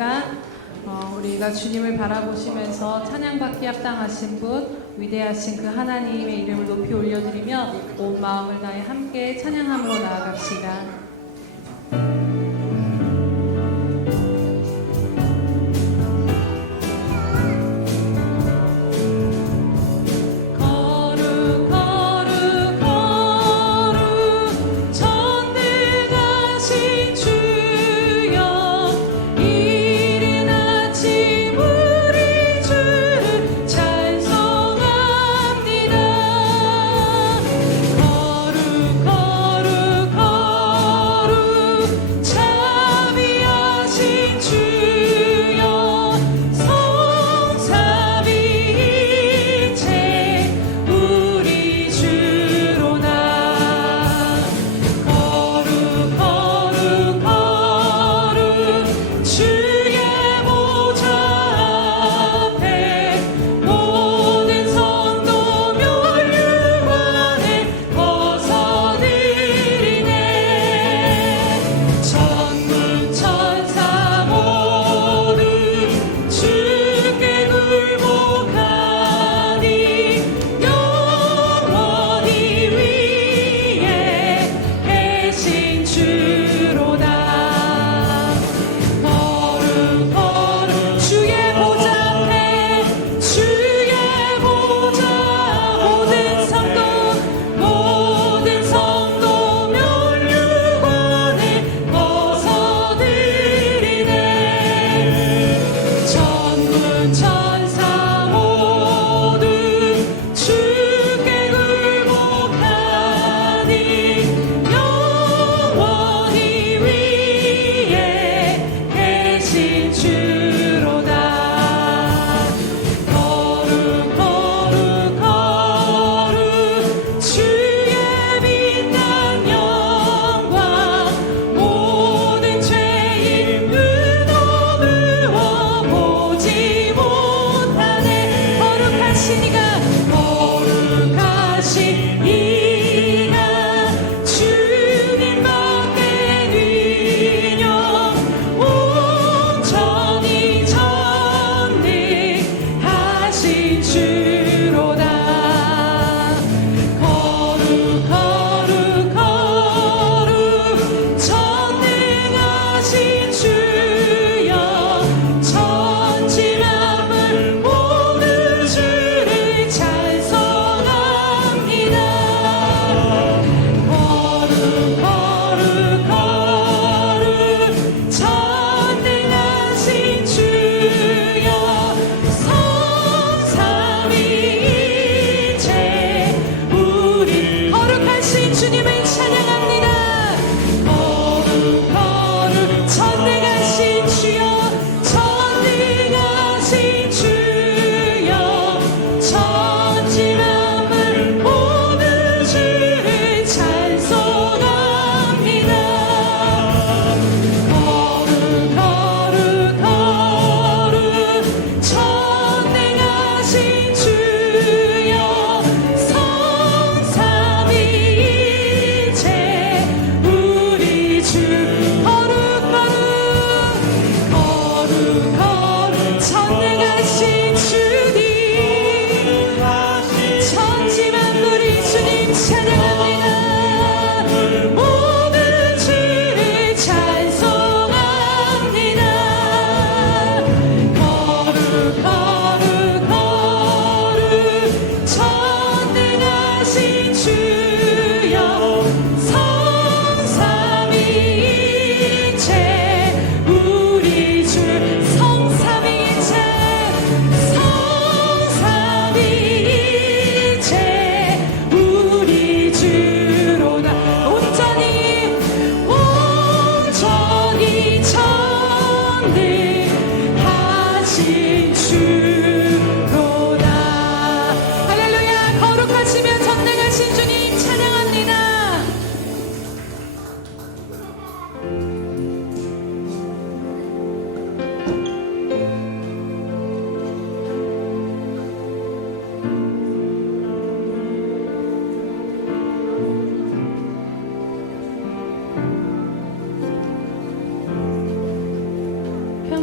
시간 우리가 주님을 바라보시면서 찬양받기 합당하신 분, 위대하신 그 하나님의 이름을 높이 올려드리며 온 마음을 다해 함께 찬양함으로 나아갑시다. 거룩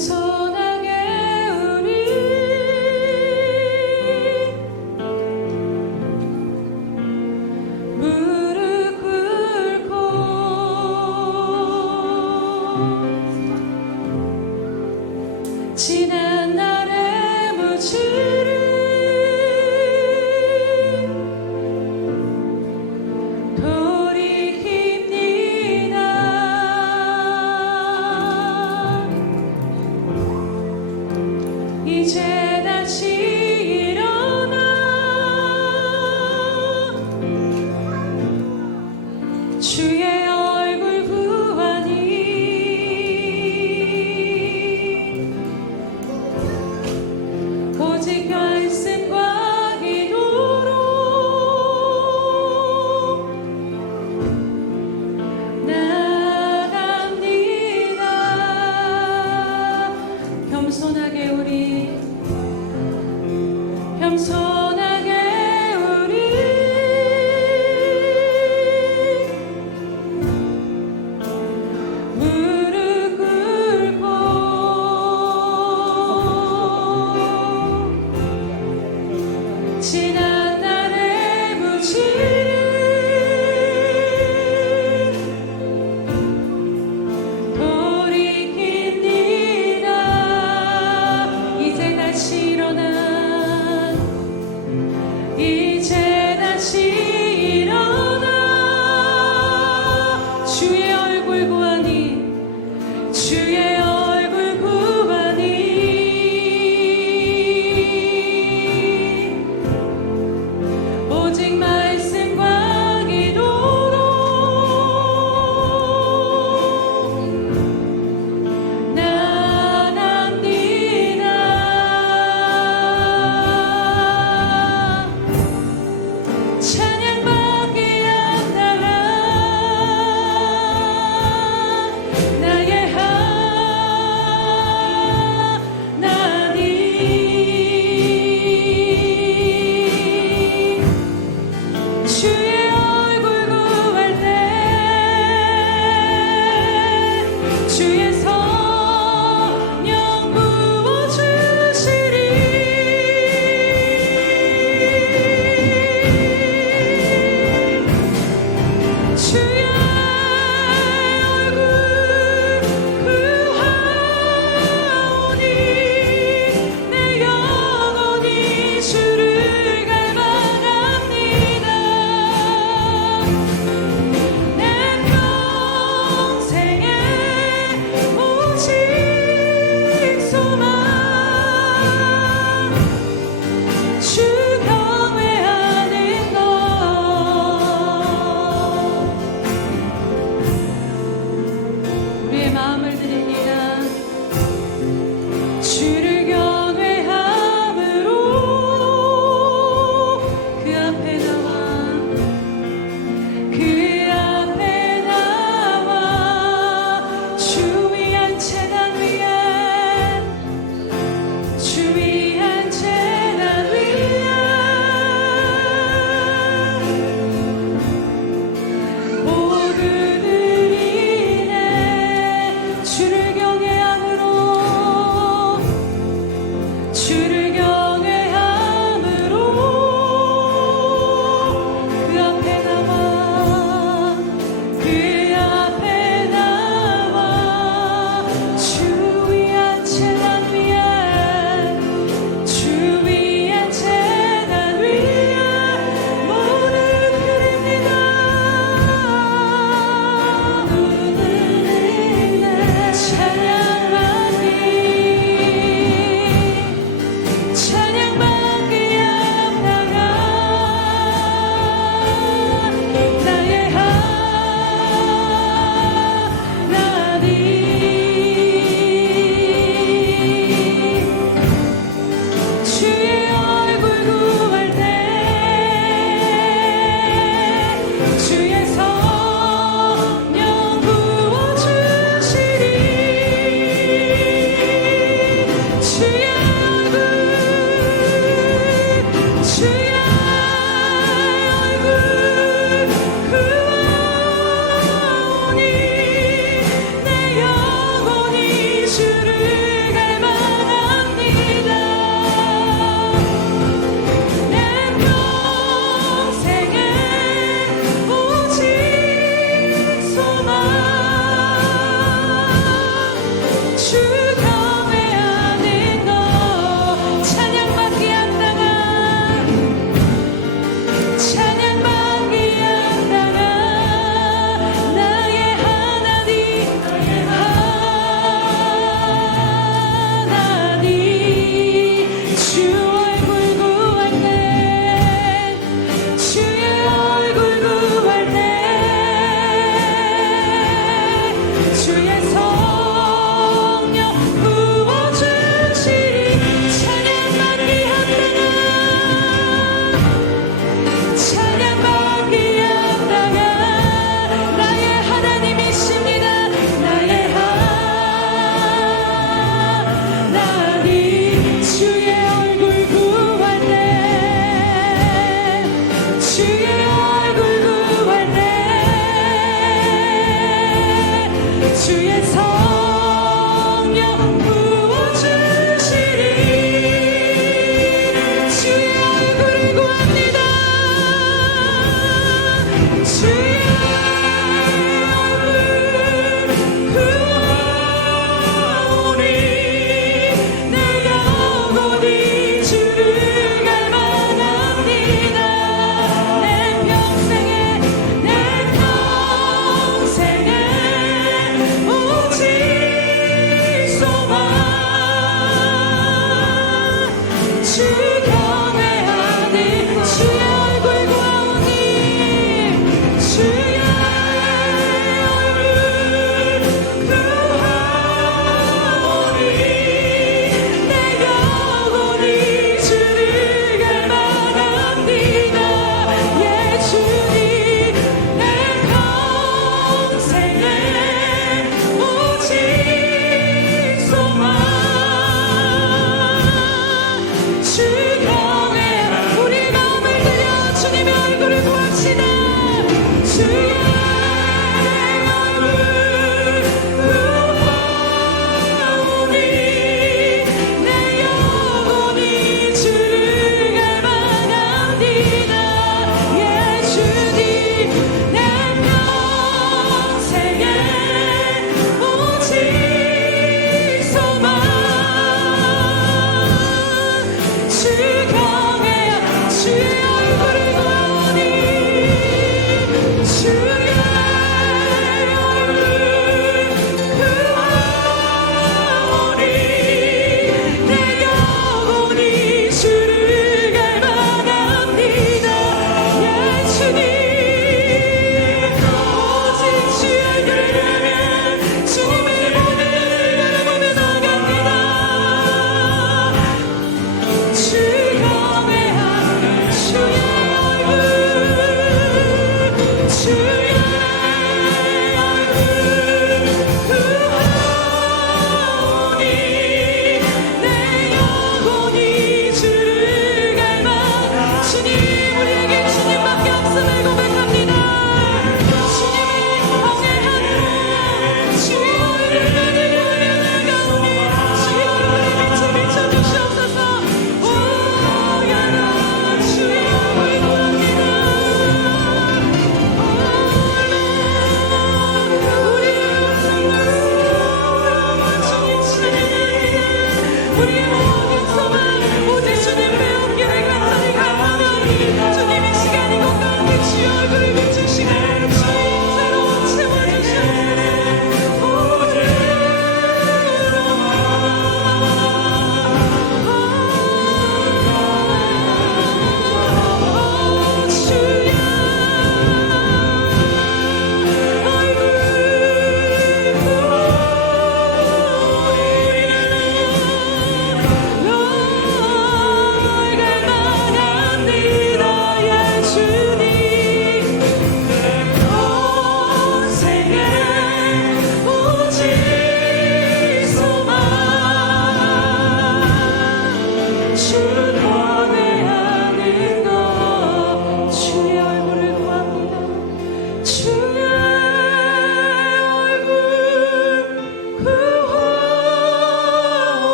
겸손하게 우리 무릎 꿇고 지난 날의 무지를 이제 다시 일어나 주의 얼굴 구하니 우리의 모든 소망 오직 주님의 온기를 간절히 갈망하니 주님 이 시간 이곳 가운데 주의 얼굴을 비추시고 주의 인사로 채워주시옵소서.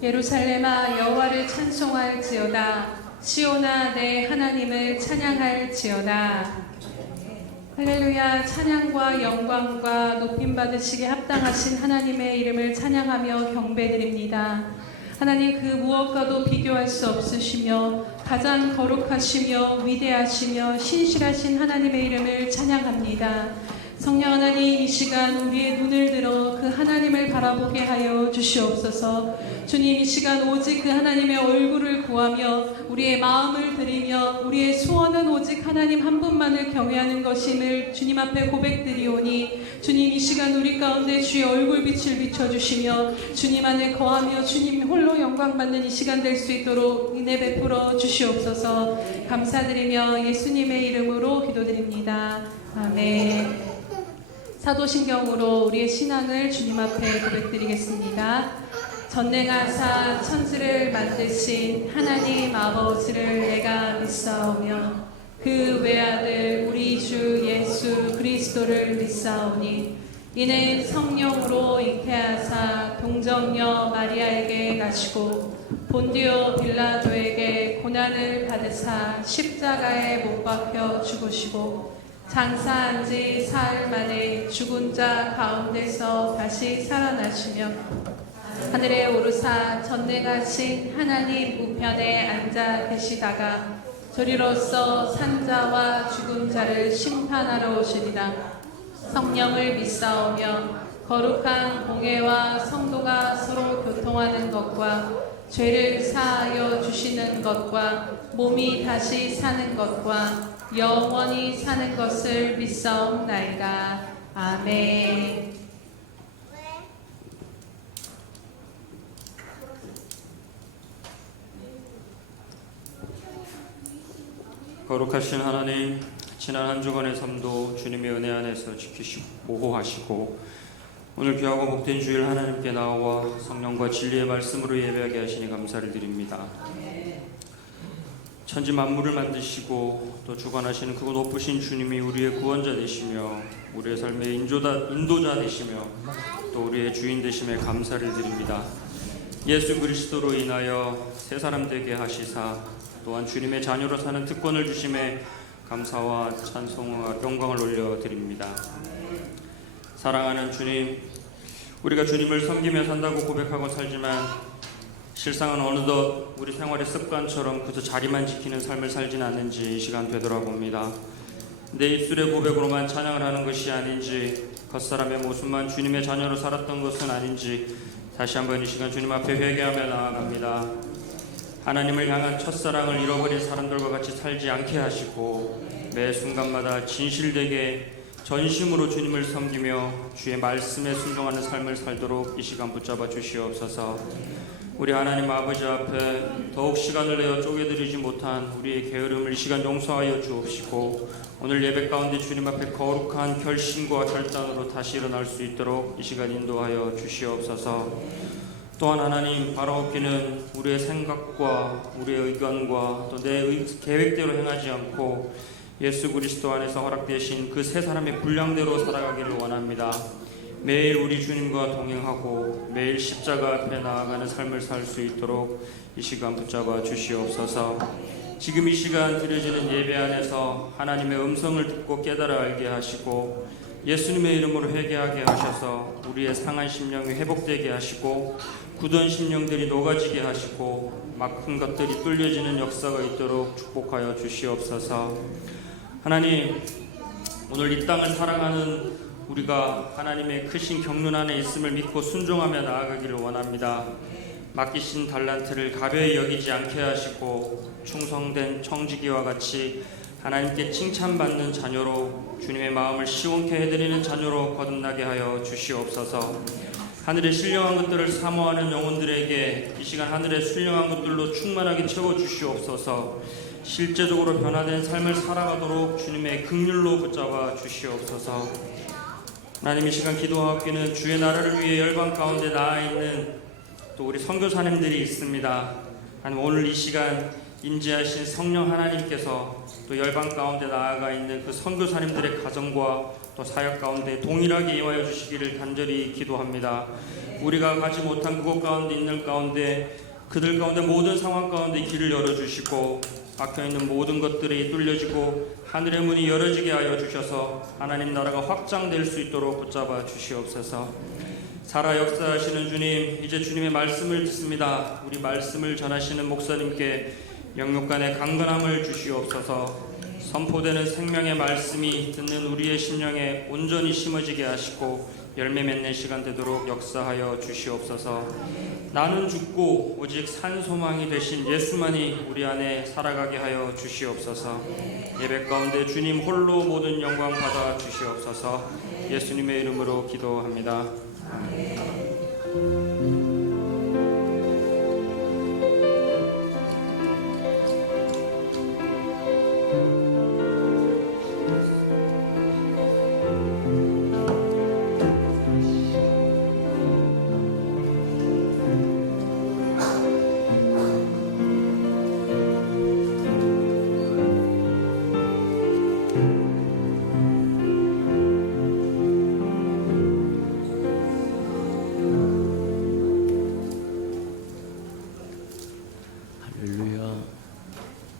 예루살렘아 여호와를 찬송할지어다. 시온아 내 하나님을 찬양할지어다. 할렐루야. 찬양과 영광과 높임 받으시기에 합당하신 하나님의 이름을 찬양하며 경배드립니다. 하나님 그 무엇과도 비교할 수 없으시며 가장 거룩하시며 위대하시며 신실하신 하나님의 이름을 찬양합니다. 성령 하나님 이 시간 우리의 눈을 들어 그 하나님을 바라보게 하여 주시옵소서. 주님 이 시간 오직 그 하나님의 얼굴을 구하며 우리의 마음을 드리며 우리의 소원은 오직 하나님 한 분만을 경외하는 것임을 주님 앞에 고백드리오니 주님 이 시간 우리 가운데 주의 얼굴빛을 비춰주시며 주님 안에 거하며 주님 홀로 영광받는 이 시간 될 수 있도록 은혜 베풀어 주시옵소서. 감사드리며 예수님의 이름으로 기도드립니다. 아멘. 사도신경으로 우리의 신앙을 주님 앞에 고백드리겠습니다. 전능하사 천지를 만드신 하나님 아버지를 내가 믿사오며 그 외아들 우리 주 예수 그리스도를 믿사오니 이는 성령으로 잉태하사 동정녀 마리아에게 나시고 본디오 빌라도에게 고난을 받으사 십자가에 못 박혀 죽으시고 장사한 지 사흘 만에 죽은 자 가운데서 다시 살아나시며 하늘에 오르사 전능하신 하나님 우편에 앉아 계시다가 저리로서 산자와 죽은 자를 심판하러 오시리라. 성령을 믿사오며 거룩한 공회와 성도가 서로 교통하는 것과 죄를 사하여 주시는 것과 몸이 다시 사는 것과 영원히 사는 것을 믿사옵나이다. 아멘. 거룩하신 하나님, 지난 한 주간의 삶도 주님의 은혜 안에서 지키시고 보호하시고 오늘 귀하고 복된 주일 하나님께 나와 성령과 진리의 말씀으로 예배하게 하시니 감사를 드립니다. 천지 만물을 만드시고 또 주관하시는 크고 높으신 주님이 우리의 구원자 되시며 우리의 삶의 인도자 되시며 또 우리의 주인 되심에 감사를 드립니다. 예수 그리스도로 인하여 새 사람 되게 하시사 또한 주님의 자녀로 사는 특권을 주심에 감사와 찬송과 영광을 올려드립니다. 사랑하는 주님, 우리가 주님을 섬기며 산다고 고백하고 살지만 실상은 어느덧 우리 생활의 습관처럼 그저 자리만 지키는 삶을 살진 않는지 이 시간 되돌아봅니다. 내 입술의 고백으로만 찬양을 하는 것이 아닌지, 겉사람의 모습만 주님의 자녀로 살았던 것은 아닌지 다시 한번 이 시간 주님 앞에 회개하며 나아갑니다. 하나님을 향한 첫사랑을 잃어버린 사람들과 같이 살지 않게 하시고 매 순간마다 진실되게 전심으로 주님을 섬기며 주의 말씀에 순종하는 삶을 살도록 이 시간 붙잡아 주시옵소서. 우리 하나님 아버지 앞에 더욱 시간을 내어 쪼개드리지 못한 우리의 게으름을 이 시간 용서하여 주옵시고, 오늘 예배 가운데 주님 앞에 거룩한 결심과 결단으로 다시 일어날 수 있도록 이 시간 인도하여 주시옵소서. 또한 하나님, 바라옵기는 우리의 생각과 우리의 의견과 또 내 계획대로 행하지 않고 예수 그리스도 안에서 허락되신 그 세 사람의 분량대로 살아가기를 원합니다. 매일 우리 주님과 동행하고 매일 십자가 앞에 나아가는 삶을 살 수 있도록 이 시간 붙잡아 주시옵소서. 지금 이 시간 드려지는 예배 안에서 하나님의 음성을 듣고 깨달아 알게 하시고 예수님의 이름으로 회개하게 하셔서 우리의 상한 심령이 회복되게 하시고 굳은 심령들이 녹아지게 하시고 막힌 것들이 뚫려지는 역사가 있도록 축복하여 주시옵소서. 하나님, 오늘 이 땅을 사랑하는 우리가 하나님의 크신 경륜 안에 있음을 믿고 순종하며 나아가기를 원합니다. 맡기신 달란트를 가벼이 여기지 않게 하시고 충성된 청지기와 같이 하나님께 칭찬받는 자녀로, 주님의 마음을 시원케 해드리는 자녀로 거듭나게 하여 주시옵소서. 하늘의 신령한 것들을 사모하는 영혼들에게 이 시간 하늘의 신령한 것들로 충만하게 채워주시옵소서. 실제적으로 변화된 삶을 살아가도록 주님의 긍휼로 붙잡아 주시옵소서. 하나님, 이 시간 기도하옵기는 주의 나라를 위해 열방 가운데 나아 있는 또 우리 선교사님들이 있습니다. 하나님, 오늘 이 시간 인지하신 성령 하나님께서 또 열방 가운데 나아가 있는 그 선교사님들의 가정과 또 사역 가운데 동일하게 임하여 주시기를 간절히 기도합니다. 우리가 가지 못한 그곳 가운데 있는 가운데 그들 가운데 모든 상황 가운데 길을 열어주시고 막혀있는 모든 것들이 뚫려지고 하늘의 문이 열어지게 하여 주셔서 하나님 나라가 확장될 수 있도록 붙잡아 주시옵소서. 살아 역사하시는 주님, 이제 주님의 말씀을 듣습니다. 우리 말씀을 전하시는 목사님께 영육간의 강건함을 주시옵소서. 선포되는 생명의 말씀이 듣는 우리의 심령에 온전히 심어지게 하시고 열매 맺는 시간 되도록 역사하여 주시옵소서. 나는 죽고 오직 산 소망이 되신 예수만이 우리 안에 살아가게 하여 주시옵소서. 예배 가운데 주님 홀로 모든 영광 받아 주시옵소서. 예수님의 이름으로 기도합니다.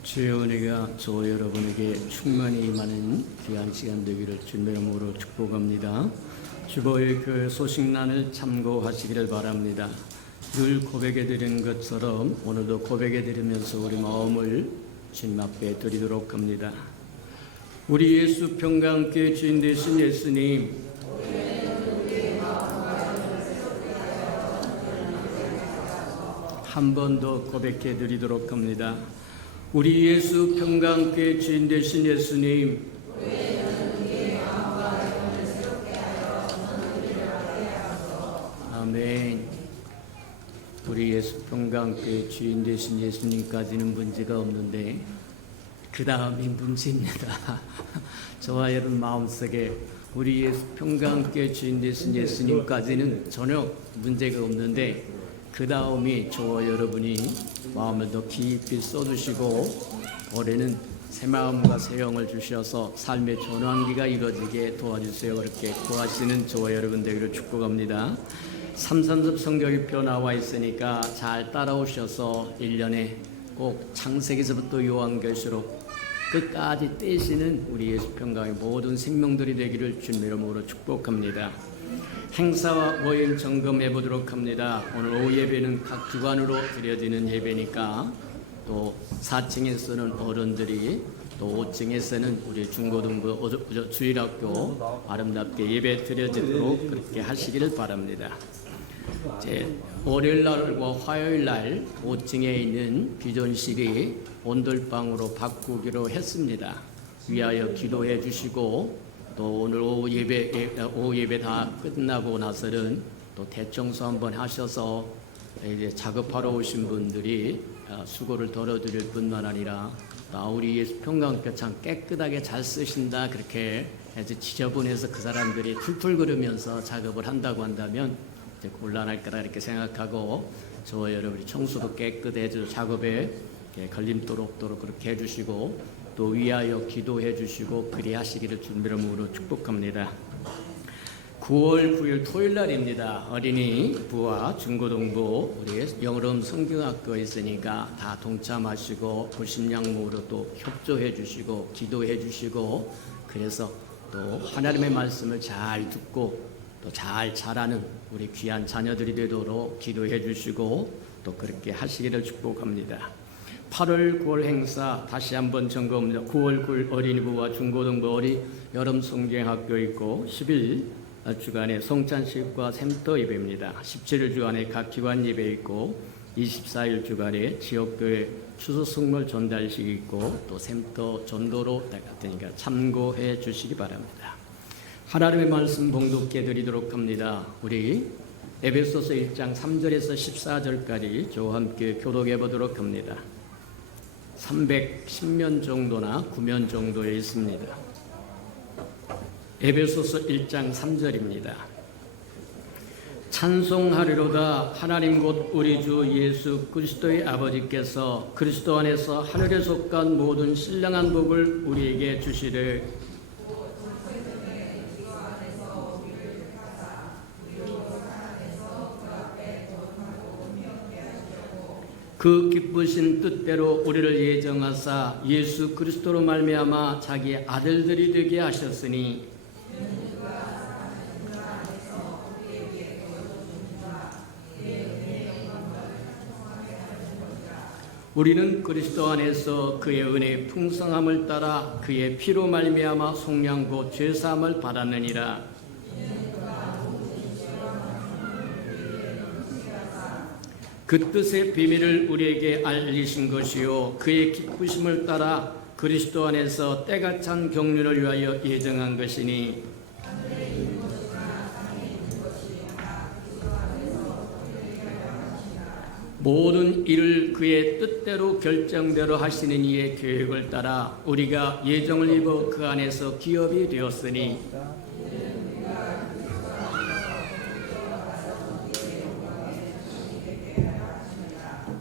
주의 은혜가 저와 여러분에게 충만히 임하는 귀한 시간 되기를 주님의 이름으로 축복합니다. 주보의 그 소식란을 참고하시기를 바랍니다. 늘 고백해 드린 것처럼 오늘도 고백해 드리면서 우리 마음을 주님 앞에 드리도록 합니다. 우리 예수 평강교회 주인 되신 예수님, 한 번 더 고백해 드리도록 합니다. 우리 예수 평강교회 주인 되신 예수님, 아멘. 우리 예수 평강교회 주인 되신 예수님까지는 문제가 없는데 그 다음이 문제입니다. 저와 여러분 마음속에 우리 예수 평강교회 주인 되신 예수님까지는 전혀 문제가 없는데 그 다음이 저와 여러분이 마음을 더 깊이 쏟으시고 올해는 새 마음과 새 영을 주셔서 삶의 전환기가 이루어지게 도와주세요. 그렇게 구하시는 저와 여러분 되기를 축복합니다. 330 성경표 나와 있으니까 잘 따라오셔서 1년에 꼭 창세기서부터 요한계시로 끝까지 떼시는 우리 예수 평강의 모든 생명들이 되기를 주님의 이름으로 축복합니다. 행사와 모임 점검해 보도록 합니다. 오늘 오후 예배는 각 기관으로 드려지는 예배니까 또 4층에서는 어른들이 또 5층에서는 우리 중고등부 주일학교 아름답게 예배 드려지도록 그렇게 하시기를 바랍니다. 월요일 날과 화요일 날 5층에 있는 비전실이 온돌방으로 바꾸기로 했습니다. 위하여 기도해 주시고 또 오늘 오후 예배 다 끝나고 나서는 또 대청소 한번 하셔서 이제 작업하러 오신 분들이 수고를 덜어드릴 뿐만 아니라 우리 예수 평강교회 참 깨끗하게 잘 쓰신다 그렇게 해서 지저분해서 그 사람들이 풀풀 그러면서 작업을 한다고 한다면 이제 곤란할 거라 이렇게 생각하고 저와 여러분이 청소도 깨끗해져 작업에 걸림돌 없도록 그렇게 해주시고 또 위하여 기도해 주시고 그리하시기를 주님으로 축복합니다. 9월 9일 토요일 날입니다. 어린이부와 중고등부 우리 영어로움 성경학교에 있으니까 다 동참하시고 불신양목으로 또 협조해 주시고 기도해 주시고 그래서 또 하나님의 말씀을 잘 듣고 또 잘 자라는 우리 귀한 자녀들이 되도록 기도해 주시고 또 그렇게 하시기를 축복합니다. 8월 9월 행사 다시 한번 점검합니다. 9월 9일 어린이부와 중고등부 어린 여름 성경학교 있고 10일 주간에 성찬식과 샘터 예배입니다. 17일 주간에 각 기관 예배 있고 24일 주간에 지역교회 추수 선물 전달식 있고 또 샘터 전도로 같으니까 참고해 주시기 바랍니다. 하나님의 말씀 봉독해 드리도록 합니다. 우리 에베소서 1장 3절에서 14절까지 저와 함께 교독해 보도록 합니다. 310면 정도나 9면 정도에 있습니다. 에베소서 1장 3절입니다. 찬송하리로다 하나님 곧 우리 주 예수 그리스도의 아버지께서 그리스도 안에서 하늘에 속한 모든 신령한 복을 우리에게 주시되 그 기쁘신 뜻대로 우리를 예정하사 예수 그리스도로 말미암아 자기 아들들이 되게 하셨으니 우리는 그리스도 안에서 그의 은혜의 풍성함을 따라 그의 피로 말미암아 속량 곧 죄사함을 받았느니라. 그 뜻의 비밀을 우리에게 알리신 것이요 그의 기쁘심을 따라 그리스도 안에서 때가 찬 경륜을 위하여 예정한 것이니 모든 일을 그의 뜻대로 결정대로 하시는 이의 계획을 따라 우리가 예정을 입어 그 안에서 기업이 되었으니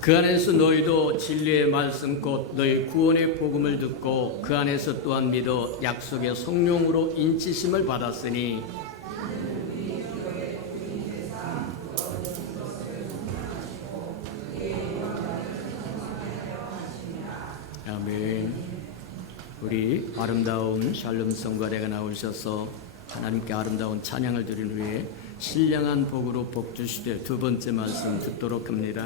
그 안에서 너희도 진리의 말씀 곧 너희 구원의 복음을 듣고 그 안에서 또한 믿어 약속의 성령으로 인치심을 받았으니 아멘. 우리 아름다운 샬롬 성가대가 나오셔서 하나님께 아름다운 찬양을 드린 후에 신령한 복으로 복 주시되 두 번째 말씀 듣도록 합니다.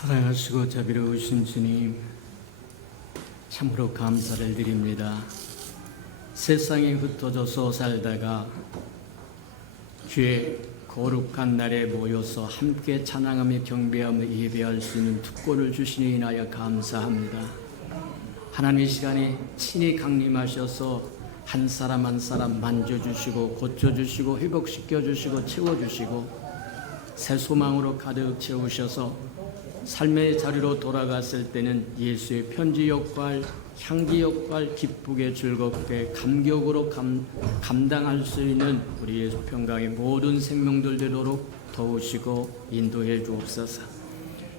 사랑하시고 자비로우신 주님, 참으로 감사를 드립니다. 세상에 흩어져서 살다가 주의 거룩한 날에 모여서 함께 찬양하며 경배하며 예배할 수 있는 특권을 주시니 인하여 감사합니다. 하나님의 시간에 친히 강림하셔서 한 사람 한 사람 만져주시고 고쳐주시고 회복시켜주시고 채워주시고 새 소망으로 가득 채우셔서 삶의 자리로 돌아갔을 때는 예수의 편지 역할, 향기 역할 기쁘게 즐겁게 감격으로 감당할 수 있는 우리 예수 평강의 모든 생명들 되도록 도우시고 인도해 주옵소서.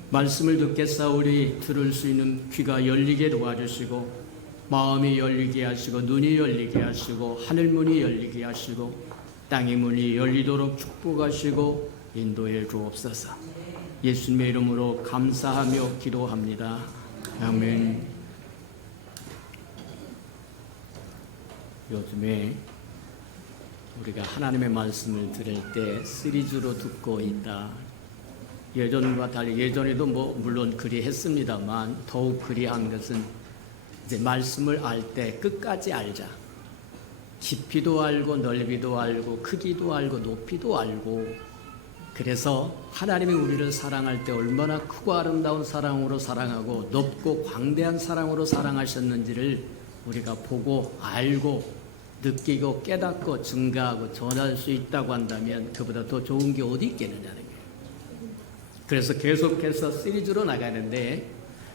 말씀을 듣겠사오니 들을 수 있는 귀가 열리게 도와주시고 마음이 열리게 하시고 눈이 열리게 하시고 하늘문이 열리게 하시고 땅의 문이 열리도록 축복하시고 인도해 주옵소서. 예수님의 이름으로 감사하며 기도합니다. 아멘. 요즘에 우리가 하나님의 말씀을 들을 때 시리즈로 듣고 있다. 예전과 달리 예전에도 물론 그리했습니다만 더욱 그리한 것은 이제 말씀을 알 때 끝까지 알자. 깊이도 알고 넓이도 알고 크기도 알고 높이도 알고, 그래서 하나님이 우리를 사랑할 때 얼마나 크고 아름다운 사랑으로 사랑하고 높고 광대한 사랑으로 사랑하셨는지를 우리가 보고 알고 느끼고 깨닫고 증가하고 전할 수 있다고 한다면 그보다 더 좋은 게 어디 있겠느냐는 거예요. 그래서 계속해서 시리즈로 나가는데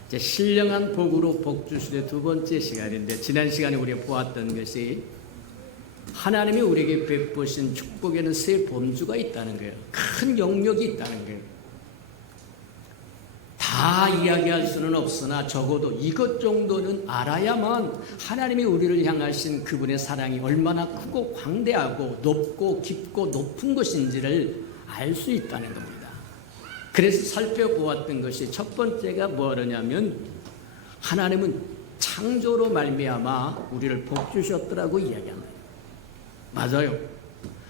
이제 신령한 복으로 복 주시되 두 번째 시간인데, 지난 시간에 우리가 보았던 것이 하나님이 우리에게 베푸신 축복에는 세 범주가 있다는 거예요. 큰 영역이 있다는 거예요. 다 이야기할 수는 없으나 적어도 이것 정도는 알아야만 하나님이 우리를 향하신 그분의 사랑이 얼마나 크고 광대하고 높고 깊고 높은 것인지를 알 수 있다는 겁니다. 그래서 살펴보았던 것이 첫 번째가 뭐냐면 하나님은 창조로 말미암아 우리를 복 주셨더라고 이야기합니다. 맞아요.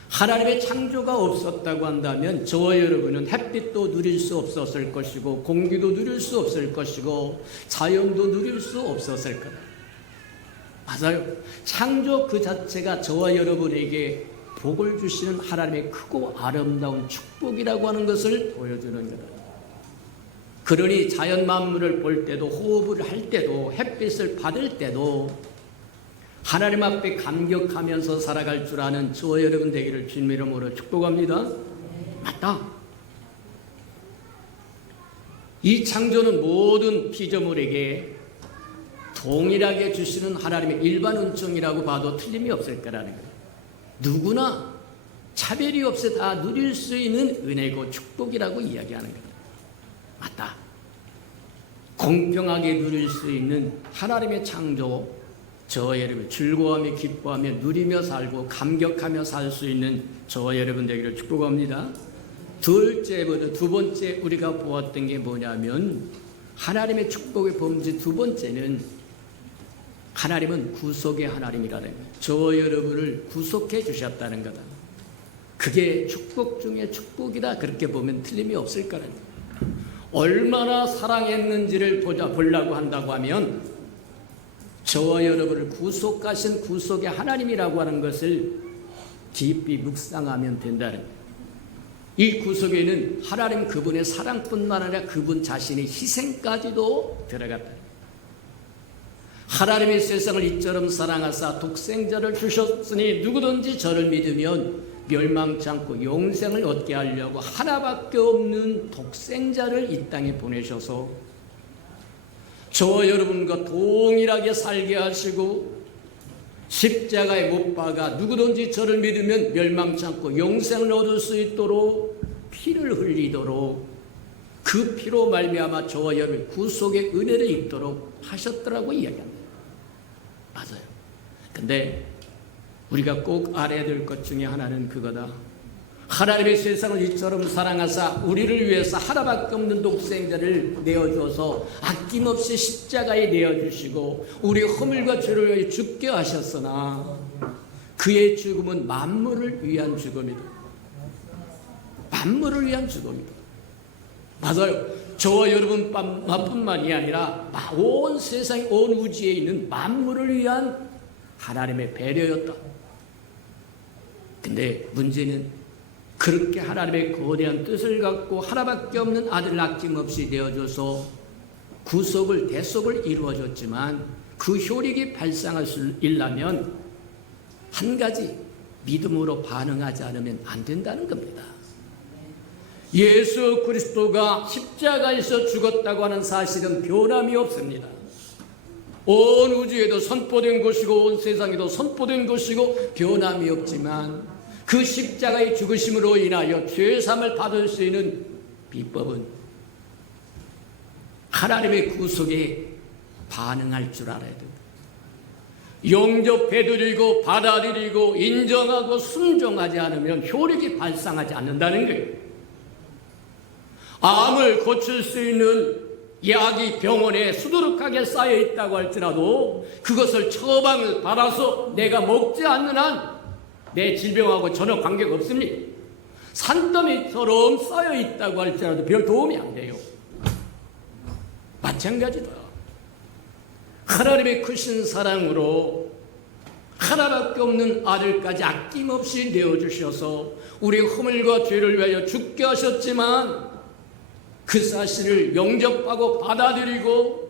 하나님의 창조가 없었다고 한다면 저와 여러분은 햇빛도 누릴 수 없었을 것이고 공기도 누릴 수 없을 것이고 자연도 누릴 수 없었을 거예요. 맞아요. 창조 그 자체가 저와 여러분에게 복을 주시는 하나님의 크고 아름다운 축복이라고 하는 것을 보여주는 거다. 그러니 자연 만물을 볼 때도 호흡을 할 때도 햇빛을 받을 때도 하나님 앞에 감격하면서 살아갈 줄 아는 저와 여러분 되기를 주님 이름으로 축복합니다. 맞다. 이 창조는 모든 피조물에게 동일하게 주시는 하나님의 일반 은총이라고 봐도 틀림이 없을 거라는 거예요. 누구나 차별이 없이 다 누릴 수 있는 은혜고 축복이라고 이야기하는 거예요. 맞다. 공평하게 누릴 수 있는 하나님의 창조, 저와 여러분 즐거워하며 기뻐하며 누리며 살고 감격하며 살 수 있는 저와 여러분 되기를 축복합니다. 두 번째 우리가 보았던 게 뭐냐면 하나님의 축복의 범주 두 번째는 하나님은 구속의 하나님이라는 거예요. 저와 여러분을 구속해 주셨다는 거다. 그게 축복 중에 축복이다. 그렇게 보면 틀림이 없을 거라는 거예요. 얼마나 사랑했는지를 보려고 한다고 하면 저와 여러분을 구속하신 구속의 하나님이라고 하는 것을 깊이 묵상하면 된다는 거예요. 이 구속에는 하나님 그분의 사랑뿐만 아니라 그분 자신의 희생까지도 들어갔다. 하나님의 세상을 이처럼 사랑하사 독생자를 주셨으니 누구든지 저를 믿으면 멸망치 않고 영생을 얻게 하려고 하나밖에 없는 독생자를 이 땅에 보내셔서 저와 여러분과 동일하게 살게 하시고 십자가에 못 박아 누구든지 저를 믿으면 멸망치 않고 영생을 얻을 수 있도록 피를 흘리도록 그 피로 말미암아 저와 여러분 구속의 은혜를 입도록 하셨더라고 이야기합니다. 맞아요. 근데 우리가 꼭 알아야 될 것 중에 하나는 그거다. 하나님의 세상을 이처럼 사랑하사 우리를 위해서 하나밖에 없는 독생자를 내어주어서 아낌없이 십자가에 내어주시고 우리의 허물과 죄를 위해 죽게 하셨으나 그의 죽음은 만물을 위한 죽음이다. 만물을 위한 죽음이다. 맞아요. 저와 여러분뿐만이 아니라 온 세상, 온 우주에 있는 만물을 위한 하나님의 배려였다. 근데 문제는 그렇게 하나님의 거대한 뜻을 갖고 하나밖에 없는 아들을 아낌없이 내어줘서 구속을, 대속을 이루어줬지만 그 효력이 발생할 수 있려면 한 가지, 믿음으로 반응하지 않으면 안 된다는 겁니다. 예수 그리스도가 십자가에서 죽었다고 하는 사실은 변함이 없습니다. 온 우주에도 선포된 것이고 온 세상에도 선포된 것이고 변함이 없지만 그 십자가의 죽으심으로 인하여 죄사함을 받을 수 있는 비법은 하나님의 구속에 반응할 줄 알아야 됩니다. 영접해드리고 받아들이고 인정하고 순종하지 않으면 효력이 발생하지 않는다는 거예요. 암을 고칠 수 있는 약이 병원에 수두룩하게 쌓여 있다고 할지라도 그것을 처방을 받아서 내가 먹지 않는 한 내 질병하고 전혀 관계가 없습니다. 산더미처럼 쌓여 있다고 할지라도 별 도움이 안 돼요. 마찬가지다. 하나님의 크신 사랑으로 하나밖에 없는 아들까지 아낌없이 내어주셔서 우리의 허물과 죄를 위하여 죽게 하셨지만 그 사실을 영접하고 받아들이고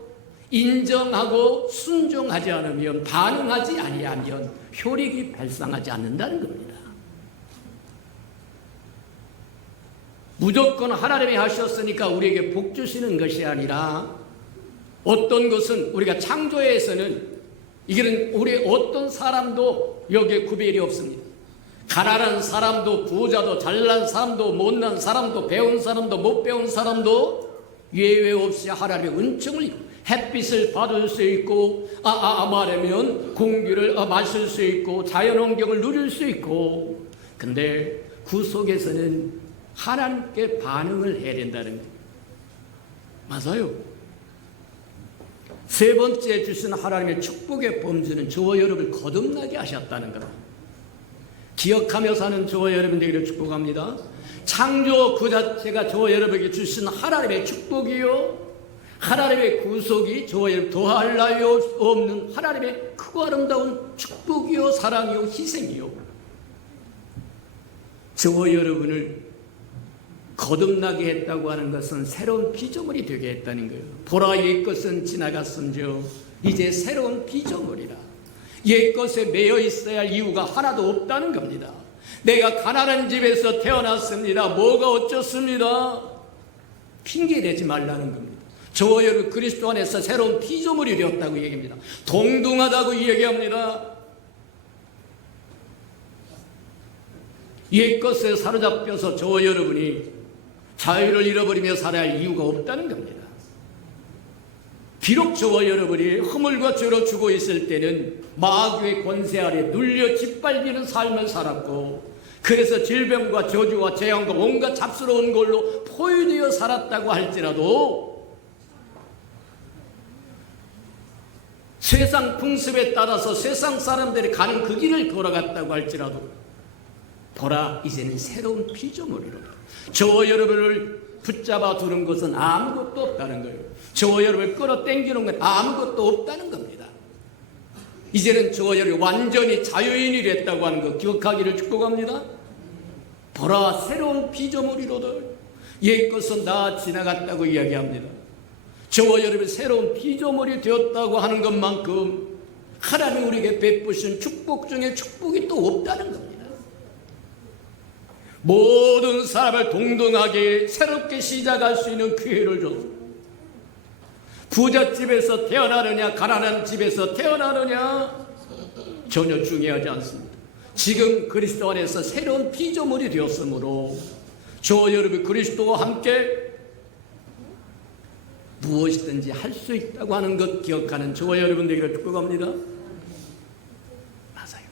인정하고 순종하지 않으면, 반응하지 아니하면 효력이 발생하지 않는다는 겁니다. 무조건 하나님이 하셨으니까 우리에게 복 주시는 것이 아니라 어떤 것은 우리가 창조에서는 이거는 우리 어떤 사람도 여기에 구별이 없습니다. 가난한 사람도 부자도 잘난 사람도 못난 사람도 배운 사람도 못 배운 사람도 예외 없이 하나님의 은총을 햇빛을 받을 수 있고 말하면 공기를 마실 수 있고 자연환경을 누릴 수 있고, 근데 구속에서는 하나님께 반응을 해야 된다는 거예요. 맞아요. 세 번째 주신 하나님의 축복의 범주는 저와 여러분을 거듭나게 하셨다는 겁니다. 기억하며 사는 저와 여러분들에게 축복합니다. 창조 그 자체가 저와 여러분에게 주신 하나님의 축복이요, 하나님의 구속이 저와 여러분 더할 나위 없는 하나님의 크고 아름다운 축복이요, 사랑이요, 희생이요. 저와 여러분을 거듭나게 했다고 하는 것은 새로운 피조물이 되게 했다는 거예요. 보라, 옛것은 지나갔은즉 이제 새로운 피조물이라. 옛것에 매여 있어야 할 이유가 하나도 없다는 겁니다. 내가 가난한 집에서 태어났습니다. 뭐가 어쩌습니다. 핑계대지 말라는 겁니다. 저와 여러분 그리스도 안에서 새로운 피조물이 되었다고 얘기합니다. 동등하다고 얘기합니다. 옛것에 사로잡혀서 저와 여러분이 자유를 잃어버리며 살아야 할 이유가 없다는 겁니다. 비록 저와 여러분이 허물과 죄로 죽어 있을 때는 마귀의 권세 아래 눌려 짓밟히는 삶을 살았고, 그래서 질병과 저주와 재앙과 온갖 잡스러운 걸로 포위되어 살았다고 할지라도, 세상 풍습에 따라서 세상 사람들이 가는 그 길을 걸어갔다고 할지라도, 보라, 이제는 새로운 피조물이로다. 저와 여러분을 붙잡아 두는 것은 아무것도 없다는 거예요. 저와 여러분을 끌어당기는 건 아무것도 없다는 겁니다. 이제는 저와 여러분이 완전히 자유인이 됐다고 하는 거 기억하기를 축복합니다. 보라, 새로운 피조물이로다. 옛것은 다 지나갔다고 이야기합니다. 저와 여러분이 새로운 피조물이 되었다고 하는 것만큼 하나님이 우리에게 베푸신 축복 중에 축복이 또 없다는 겁니다. 모든 사람을 동등하게 새롭게 시작할 수 있는 기회를 줬습니다. 부잣집에서 태어나느냐 가난한 집에서 태어나느냐 전혀 중요하지 않습니다. 지금 그리스도 안에서 새로운 피조물이 되었으므로 저 여러분 그리스도와 함께 무엇이든지 할 수 있다고 하는 것 기억하는 저와 여러분들에게 축복합니다. 맞아요.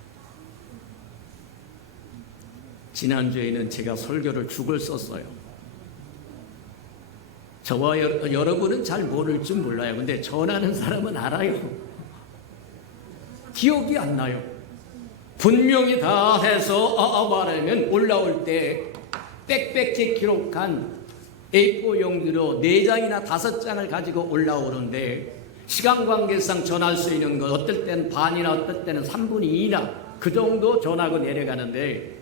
지난주에는 제가 설교를 죽을 썼어요. 저와 여러분은 잘 모를 줄 몰라요. 근데 전하는 사람은 알아요. 기억이 안 나요. 분명히 다 해서 말하면 올라올 때 빽빽히 기록한 A4 용지로 4장이나 5장을 가지고 올라오는데 시간 관계상 전할 수 있는 것 어떨 때는 반이나 어떨 때는 3분의 2나 그 정도 전하고 내려가는데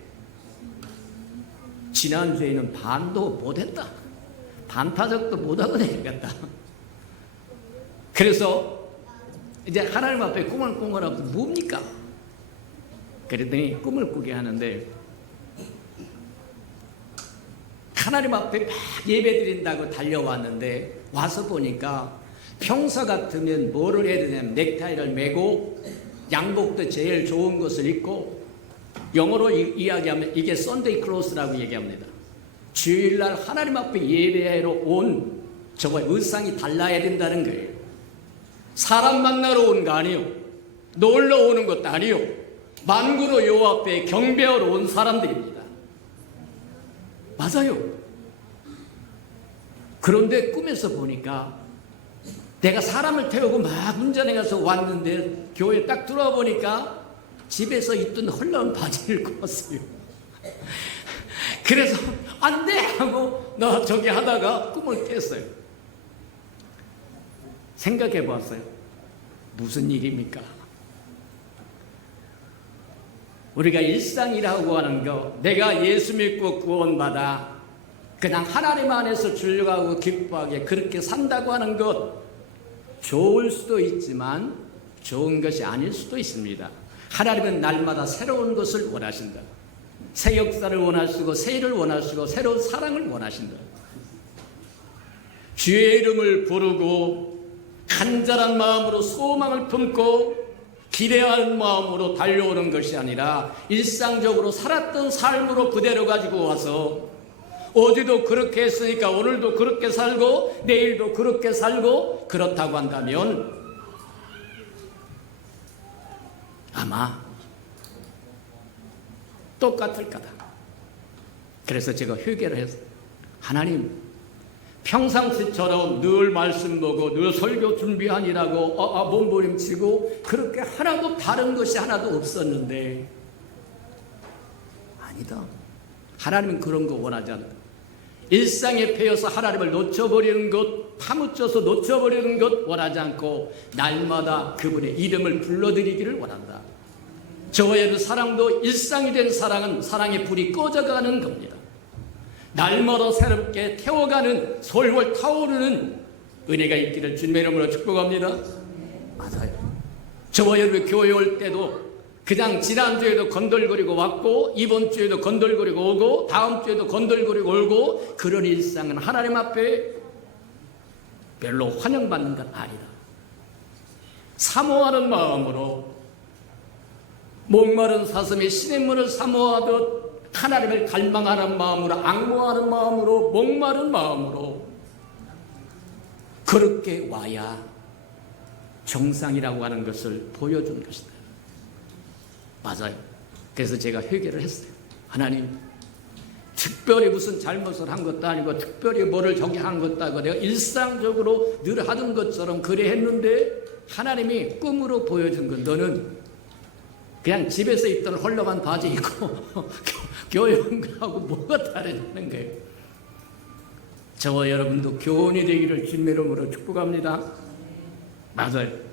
지난주에는 반도 못했다. 반타작도 못하고 내려갔다. 그래서 이제 하나님 앞에 꿈을 꾸라고 뭡니까? 그랬더니 꿈을 꾸게 하는데 하나님 앞에 막 예배 드린다고 달려왔는데 와서 보니까 평소 같으면 뭐를 해야 되냐면 넥타이를 메고 양복도 제일 좋은 것을 입고 영어로 이야기하면 이게 썬데이 클로스라고 얘기합니다. 주일날 하나님 앞에 예배하러 온 저거 의상이 달라야 된다는 거예요. 사람 만나러 온 거 아니요. 놀러 오는 것도 아니요. 만구로 요 앞에 경배하러 온 사람들입니다. 맞아요. 그런데 꿈에서 보니까 내가 사람을 태우고 막 운전해 가서 왔는데 교회 딱 들어와 보니까 집에서 입던 헐렁한 바지를 입고 왔어요. 그래서 안 돼! 하고 나 저기 하다가 꿈을 깼어요. 생각해 봤어요. 무슨 일입니까? 우리가 일상이라고 하는 거, 내가 예수 믿고 구원받아 그냥 하나님 안에서 즐거워하고 기뻐하게 그렇게 산다고 하는 것 좋을 수도 있지만 좋은 것이 아닐 수도 있습니다. 하나님은 날마다 새로운 것을 원하신다. 새 역사를 원하시고 새 일을 원하시고 새로운 사랑을 원하신다. 주의 이름을 부르고 간절한 마음으로 소망을 품고 기대하는 마음으로 달려오는 것이 아니라 일상적으로 살았던 삶으로 그대로 가지고 와서 어제도 그렇게 했으니까 오늘도 그렇게 살고 내일도 그렇게 살고 그렇다고 한다면 아마 똑같을 거다. 그래서 제가 회개를 했어요. 하나님, 평상시처럼 늘 말씀 보고 늘 설교 준비하니라고 몸부림치고 그렇게 하나도 다른 것이 하나도 없었는데 아니다. 하나님은 그런 거 원하지 않다. 일상에 패여서 하나님을 놓쳐버리는 것, 파묻혀서 놓쳐버리는 것 원하지 않고 날마다 그분의 이름을 불러드리기를 원한다. 저와의 사랑도 일상이 된 사랑은 사랑의 불이 꺼져가는 겁니다. 날마다 새롭게 태워가는 솔솔 타오르는 은혜가 있기를 주님의 이름으로 축복합니다. 맞아요. 저와 여러분 교회 올 때도 그냥 지난주에도 건들거리고 왔고 이번 주에도 건들거리고 오고 다음 주에도 건들거리고 오고 그런 일상은 하나님 앞에 별로 환영받는 건 아니다. 사모하는 마음으로 목마른 사슴이 시냇물을 사모하듯 하나님을 갈망하는 마음으로 앙모하는 마음으로 목마른 마음으로 그렇게 와야 정상이라고 하는 것을 보여준 것이다. 맞아요. 그래서 제가 회개를 했어요. 하나님, 특별히 무슨 잘못을 한 것도 아니고 특별히 뭐를 저기 한 것도 아니고 내가 일상적으로 늘 하던 것처럼 그래 했는데 하나님이 꿈으로 보여준 건 너는 그냥 집에서 입던 헐렁한 바지 입고 교회 온 거하고 뭐가 다르냐는 거예요. 저와 여러분도 교훈이 되기를 주님의 이름으로 축복합니다. 맞아요.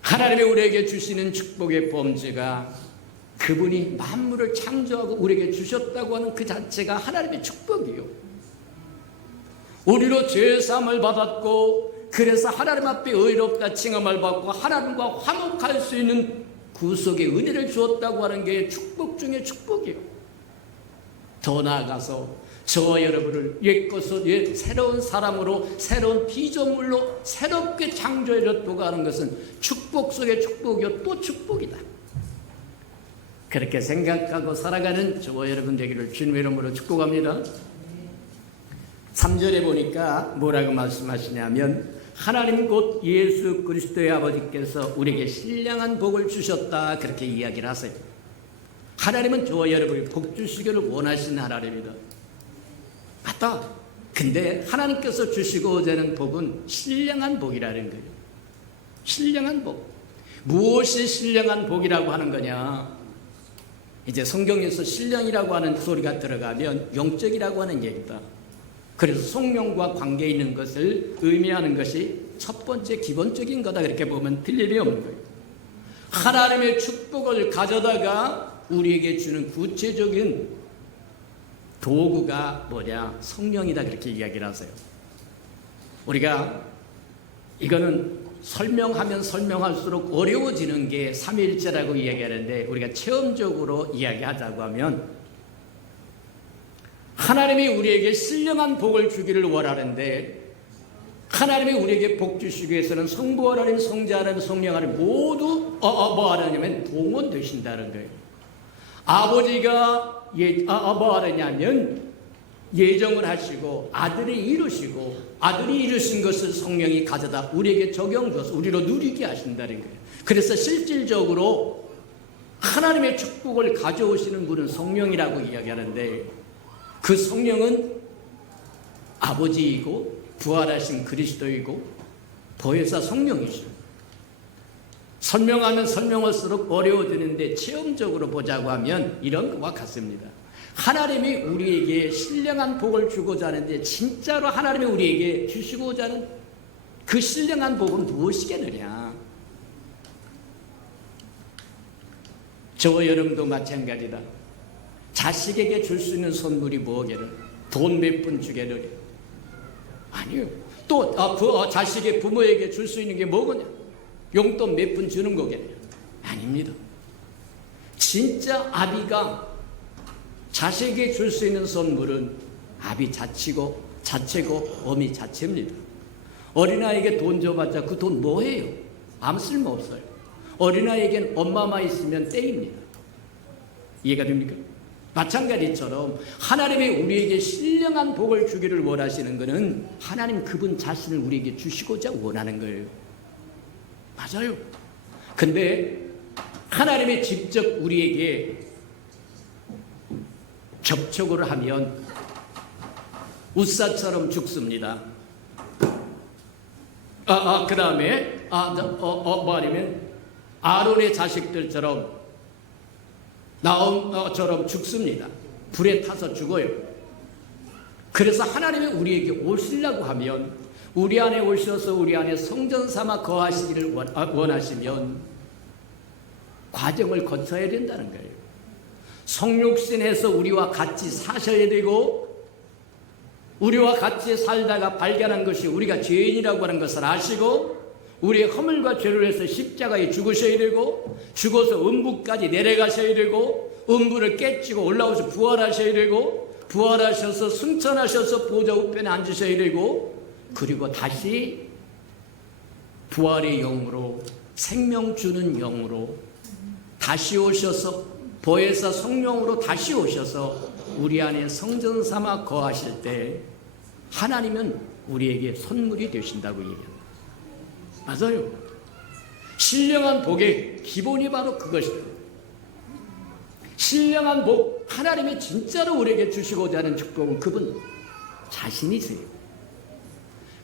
하나님이 우리에게 주시는 축복의 범죄가 그분이 만물을 창조하고 우리에게 주셨다고 하는 그 자체가 하나님의 축복이요. 우리로 죄사함을 받았고 그래서 하나님 앞에 의롭다 칭함을 받고 하나님과 화목할 수 있는 구속의 은혜를 주었다고 하는 게 축복 중에 축복이요. 더 나아가서 저와 여러분을 옛것을 새로운 사람으로 새로운 피조물로 새롭게 창조해줬다고 하는 것은 축복 속의 축복이요 또 축복이다. 그렇게 생각하고 살아가는 저와 여러분 되기를 주님의 이름으로 축복합니다. 3절에 보니까 뭐라고 말씀하시냐면 하나님 곧 예수 그리스도의 아버지께서 우리에게 신령한 복을 주셨다 그렇게 이야기를 하세요. 하나님은 저와 여러분이 복 주시기를 원하시는 하나님이다. 맞다. 근데 하나님께서 주시고자 하는 복은 신령한 복이라는 거예요. 신령한 복. 무엇이 신령한 복이라고 하는 거냐? 이제 성경에서 신령이라고 하는 소리가 들어가면 영적이라고 하는 얘기다. 그래서 성령과 관계 있는 것을 의미하는 것이 첫 번째 기본적인 거다, 그렇게 보면 틀림이 없는 거예요. 하나님의 축복을 가져다가 우리에게 주는 구체적인 도구가 뭐냐? 성령이다, 그렇게 이야기를 하세요. 우리가 이거는 설명하면 설명할수록 어려워지는 게 삼위일체라고 이야기하는데, 우리가 체험적으로 이야기하자고 하면 하나님이 우리에게 신령한 복을 주기를 원하는데, 하나님이 우리에게 복 주시기 위해서는 성부 하나님, 성자 하나님, 성령 하나님 모두 뭐 하냐면 동원되신다는 거예요. 아버지가 뭐 하냐면 예정을 하시고 아들이 이루시고, 아들이 이루신 것을 성령이 가져다 우리에게 적용 줘서 우리로 누리게 하신다는 거예요. 그래서 실질적으로 하나님의 축복을 가져오시는 분은 성령이라고 이야기하는데, 그 성령은 아버지이고 부활하신 그리스도이고 보혜사 성령이죠. 설명하면 설명할수록 어려워지는데 체험적으로 보자고 하면 이런 것과 같습니다. 하나님이 우리에게 신령한 복을 주고자 하는데, 진짜로 하나님이 우리에게 주시고자 하는 그 신령한 복은 무엇이겠느냐? 저와 여러분도 마찬가지다. 자식에게 줄 수 있는 선물이 뭐겠느냐? 돈 몇 푼 주겠느냐? 아니요. 또 자식의 부모에게 줄 수 있는 게 뭐겠냐? 용돈 몇 푼 주는 거겠냐? 아닙니다. 진짜 아비가 자식에게 줄 수 있는 선물은 아비 자체고 어미 자체입니다. 어린아이에게 돈 줘봤자 그 돈 뭐해요? 아무 쓸모 없어요. 어린아이에겐 엄마만 있으면 땡입니다. 이해가 됩니까? 마찬가지처럼 하나님이 우리에게 신령한 복을 주기를 원하시는 것은 하나님 그분 자신을 우리에게 주시고자 원하는 거예요. 맞아요. 근데 하나님이 직접 우리에게 접촉을 하면 우사처럼 죽습니다. 그 다음에 뭐하냐면 아론의 자식들처럼 나옴처럼 죽습니다. 불에 타서 죽어요. 그래서 하나님이 우리에게 오시려고 하면, 우리 안에 오셔서 우리 안에 성전 삼아 거하시기를 원하시면 과정을 거쳐야 된다는 거예요. 성육신해서 우리와 같이 사셔야 되고, 우리와 같이 살다가 발견한 것이 우리가 죄인이라고 하는 것을 아시고, 우리의 허물과 죄를 해서 십자가에 죽으셔야 되고, 죽어서 음부까지 내려가셔야 되고, 음부를 깨치고 올라오셔서 부활하셔야 되고, 부활하셔서 승천하셔서 보좌 우편에 앉으셔야 되고, 그리고 다시 부활의 영으로, 생명 주는 영으로 다시 오셔서 보혜사 성령으로 다시 오셔서 우리 안에 성전 삼아 거하실 때 하나님은 우리에게 선물이 되신다고 얘기합니다. 맞아요. 신령한 복의 기본이 바로 그것이에요. 신령한 복, 하나님이 진짜로 우리에게 주시고자 하는 축복은 그분 자신이세요.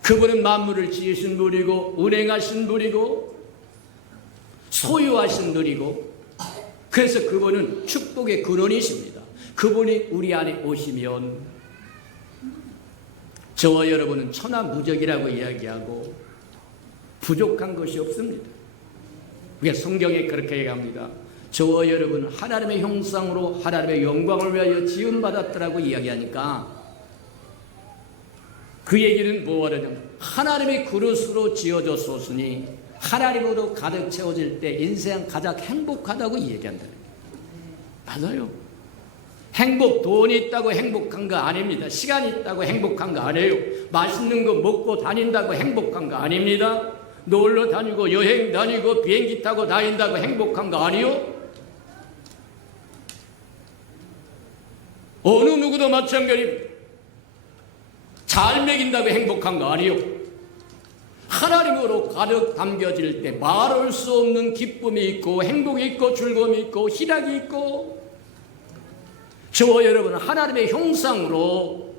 그분은 만물을 지으신 분이고 운행하신 분이고 소유하신 분이고, 그래서 그분은 축복의 근원이십니다. 그분이 우리 안에 오시면 저와 여러분은 천하무적이라고 이야기하고 부족한 것이 없습니다. 그게 성경에 그렇게 얘기합니다. 저와 여러분 하나님의 형상으로 하나님의 영광을 위하여 지음받았더라고 이야기하니까, 그 얘기는 뭐하냐면 하나님의 그릇으로 지어졌으니 하나님으로 가득 채워질 때 인생 가장 행복하다고 얘기한다. 맞아요. 행복, 돈이 있다고 행복한 거 아닙니다. 시간이 있다고 행복한 거 아니에요. 맛있는 거 먹고 다닌다고 행복한 거 아닙니다. 놀러 다니고 여행 다니고 비행기 타고 다닌다고 행복한 거 아니요? 어느 누구도 마찬가지입니다. 잘 먹인다고 행복한 거 아니요? 하나님으로 가득 담겨질 때 말할 수 없는 기쁨이 있고 행복이 있고 즐거움이 있고 희락이 있고, 저와 여러분은 하나님의 형상으로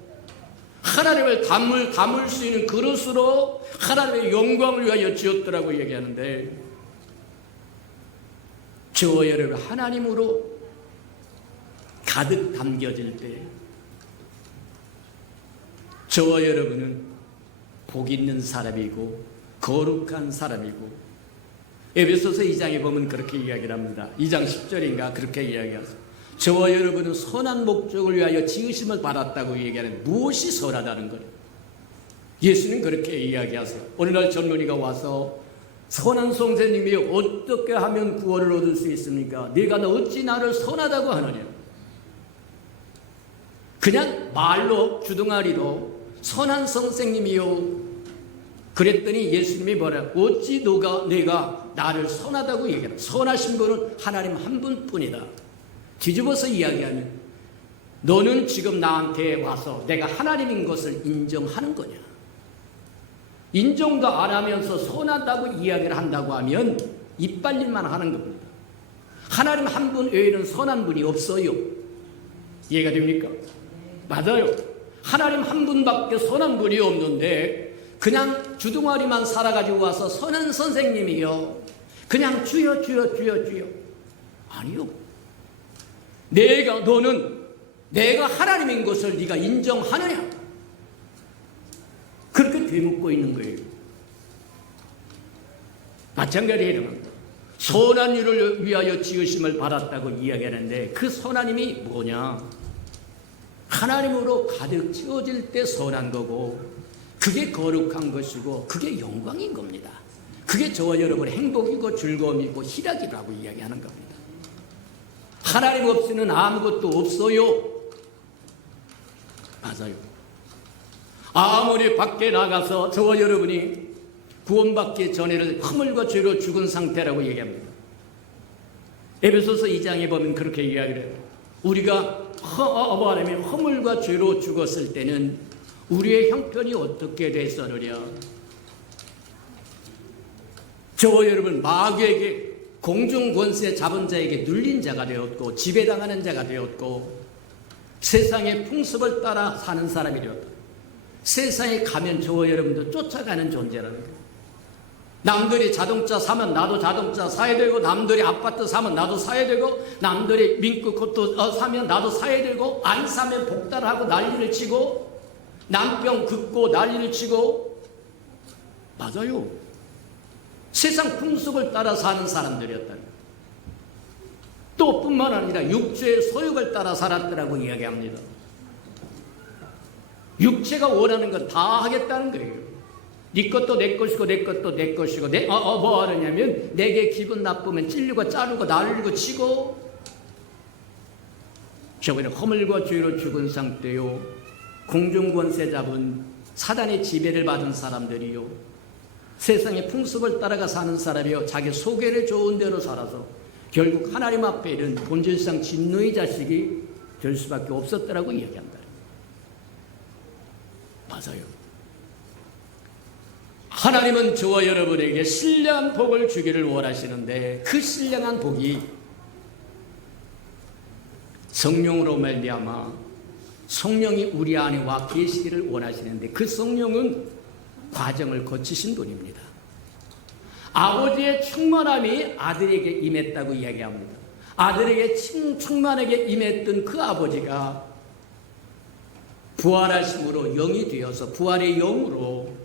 하나님을 담을 수 있는 그릇으로 하나님의 영광을 위하여 지었더라고 얘기하는데, 저와 여러분 하나님으로 가득 담겨질 때 저와 여러분은 복 있는 사람이고 거룩한 사람이고, 에베소서 2장에 보면 그렇게 이야기를 합니다. 2장 10절인가 그렇게 이야기하죠. 저와 여러분은 선한 목적을 위하여 지으심을 받았다고 얘기하는, 무엇이 선하다는 거예요. 예수님 그렇게 이야기하세요. 오늘날 젊은이가 와서 선한 선생님이 어떻게 하면 구원을 얻을 수 있습니까? 네가 어찌 나를 선하다고 하느냐. 그냥 말로 주둥아리로 선한 선생님이요. 그랬더니 예수님이 뭐라, 어찌 내가 나를 선하다고 얘기하나. 선하신 분은 하나님 한 분뿐이다. 뒤집어서 이야기하면 너는 지금 나한테 와서 내가 하나님인 것을 인정하는 거냐. 인정도 안 하면서 선하다고 이야기를 한다고 하면 이빨일만 하는 겁니다. 하나님 한 분 외에는 선한 분이 없어요. 이해가 됩니까? 맞아요. 하나님 한 분밖에 선한 분이 없는데 그냥 주둥아리만 살아가지고 와서 선한 선생님이요, 그냥 주여 주여 주여 주여. 아니요. 내가 하나님인 것을 네가 인정하느냐? 그렇게 되묻고 있는 거예요. 마찬가지로 선한 일을 위하여 지으심을 받았다고 이야기하는데, 그 선한 힘이 뭐냐? 하나님으로 가득 채워질 때 선한 거고, 그게 거룩한 것이고, 그게 영광인 겁니다. 그게 저와 여러분의 행복이고 즐거움이고 희락이라고 이야기하는 겁니다. 하나님 없이는 아무것도 없어요. 맞아요. 아무리 밖에 나가서 저와 여러분이 구원받기 전에는 허물과 죄로 죽은 상태라고 얘기합니다. 에베소서 2장에 보면 그렇게 이야기를 해요. 우리가 말하면 허물과 죄로 죽었을 때는 우리의 형편이 어떻게 됐었느냐. 저와 여러분, 마귀에게, 공중 권세 잡은 자에게 눌린 자가 되었고, 지배당하는 자가 되었고, 세상의 풍습을 따라 사는 사람이 되었다. 세상에 가면 저와 여러분도 쫓아가는 존재라는 거예요. 남들이 자동차 사면 나도 자동차 사야 되고, 남들이 아파트 사면 나도 사야 되고, 남들이 민크 코트 사면 나도 사야 되고, 안 사면 복달하고 난리를 치고, 남병 긋고 난리를 치고. 맞아요. 세상 풍속을 따라 사는 사람들이었다. 또 뿐만 아니라 육체의 소욕을 따라 살았더라고 이야기합니다. 육체가 원하는 건 다 하겠다는 거예요. 네 것도 내 것이고 내 것도 내 것이고, 뭐 하느냐면 내게 기분 나쁘면 찔리고 자르고 날리고 치고. 저번에 허물과 죄로 죽은 상태요, 공중권세 잡은 사단의 지배를 받은 사람들이요, 세상의 풍습을 따라가 사는 사람이요, 자기 소개를 좋은 대로 살아서 결국 하나님 앞에는 본질상 진노의 자식이 될 수밖에 없었더라고 이야기한다. 맞아요. 하나님은 저와 여러분에게 신령한 복을 주기를 원하시는데, 그 신령한 복이 성령으로 말미암아 성령이 우리 안에 와 계시기를 원하시는데, 그 성령은 과정을 거치신 분입니다. 아버지의 충만함이 아들에게 임했다고 이야기합니다. 아들에게 충만하게 임했던 그 아버지가 부활하심으로 영이 되어서 부활의 영으로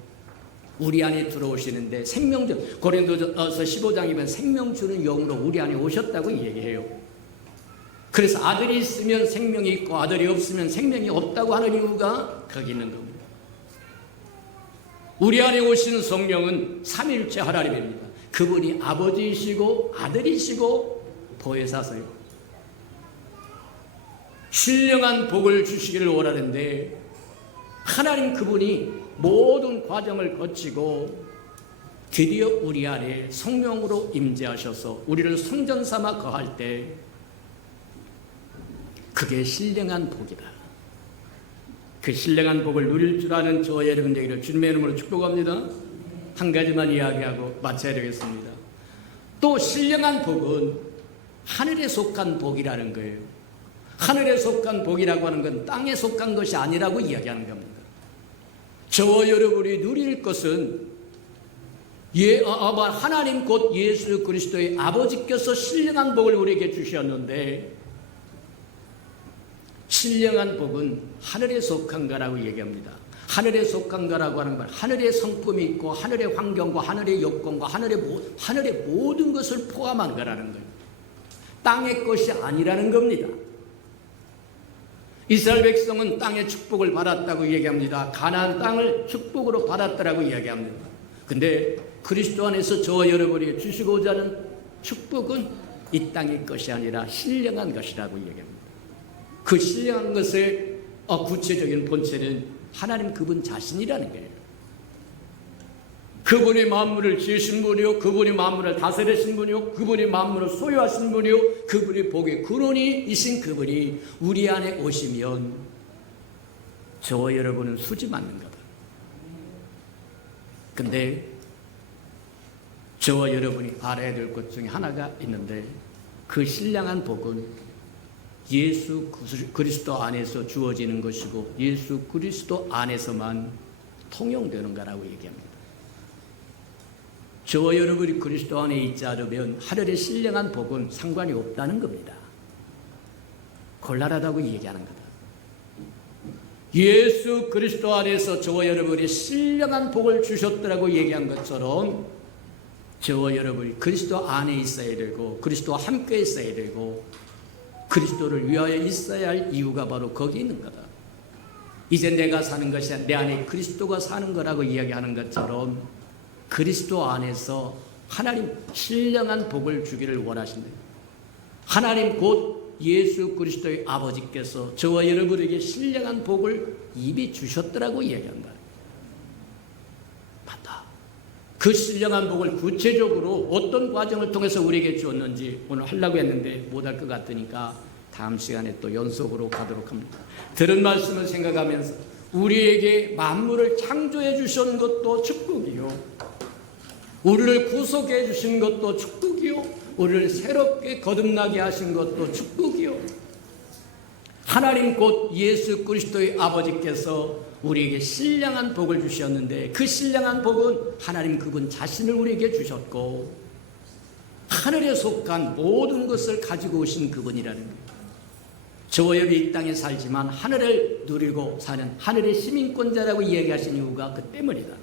우리 안에 들어오시는데, 생명주, 고린도서 15장이면 생명 주는 영으로 우리 안에 오셨다고 얘기해요. 그래서 아들이 있으면 생명이 있고 아들이 없으면 생명이 없다고 하는 이유가 거기 있는 겁니다. 우리 안에 오신 성령은 삼위일체 하나님입니다. 그분이 아버지이시고 아들이시고 보혜사세요. 신령한 복을 주시기를 원하는데, 하나님 그분이 모든 과정을 거치고 드디어 우리 안에 성령으로 임재하셔서 우리를 성전 삼아 거할 때, 그게 신령한 복이다. 그 신령한 복을 누릴 줄 아는 저와 여러분들에게 주님의 이름으로 축복합니다. 한 가지만 이야기하고 마쳐야 되겠습니다. 또 신령한 복은 하늘에 속한 복이라는 거예요. 하늘에 속한 복이라고 하는 건 땅에 속한 것이 아니라고 이야기하는 겁니다. 저와 여러분이 누릴 것은 하나님 곧 예수 그리스도의 아버지께서 신령한 복을 우리에게 주셨는데, 신령한 복은 하늘에 속한 거라고 얘기합니다. 하늘에 속한 거라고 하는 말, 하늘의 성품이 있고 하늘의 환경과 하늘의 여건과 하늘의 모든 것을 포함한 거라는 거예요. 땅의 것이 아니라는 겁니다. 이스라엘 백성은 땅의 축복을 받았다고 얘기합니다. 가나안 땅을 축복으로 받았다라고 이야기합니다. 근데 그리스도 안에서 저와 여러분이 주시고자 하는 축복은 이 땅의 것이 아니라 신령한 것이라고 얘기합니다. 그 신령한 것의 구체적인 본체는 하나님 그분 자신이라는 거예요. 그분이 만물을 지으신 분이요, 그분이 만물을 다스리신 분이요, 그분이 만물을 소유하신 분이요, 그분이 복의 근원이신 그분이 우리 안에 오시면 저와 여러분은 수지 맞는 거다. 근데 저와 여러분이 알아야 될 것 중에 하나가 있는데, 그 신령한 복은 예수 그리스도 안에서 주어지는 것이고 예수 그리스도 안에서만 통용되는 거라고 얘기합니다. 저와 여러분이 그리스도 안에 있지 않으면 하늘의 신령한 복은 상관이 없다는 겁니다. 곤란하다고 얘기하는 거다. 예수 그리스도 안에서 저와 여러분이 신령한 복을 주셨더라고 얘기한 것처럼 저와 여러분이 그리스도 안에 있어야 되고 그리스도와 함께 있어야 되고 그리스도를 위하여 있어야 할 이유가 바로 거기 있는 거다. 이제 내가 사는 것이 아니라 내 안에 그리스도가 사는 거라고 이야기하는 것처럼 그리스도 안에서 하나님 신령한 복을 주기를 원하신다. 하나님 곧 예수 그리스도의 아버지께서 저와 여러분에게 신령한 복을 이미 주셨더라고 이야기한다. 맞다. 그 신령한 복을 구체적으로 어떤 과정을 통해서 우리에게 주었는지 오늘 하려고 했는데 못할 것 같으니까 다음 시간에 또 연속으로 가도록 합니다. 들은 말씀을 생각하면서 우리에게 만물을 창조해 주신 것도 축복이요, 우리를 구속해 주신 것도 축복이요, 우리를 새롭게 거듭나게 하신 것도 축복이요, 하나님 곧 예수 그리스도의 아버지께서 우리에게 신령한 복을 주셨는데 그 신령한 복은 하나님 그분 자신을 우리에게 주셨고 하늘에 속한 모든 것을 가지고 오신 그분이라는 거예요. 저와 여러분이 이 땅에 살지만 하늘을 누리고 사는 하늘의 시민권자라고 이야기하신 이유가 그 때문이다.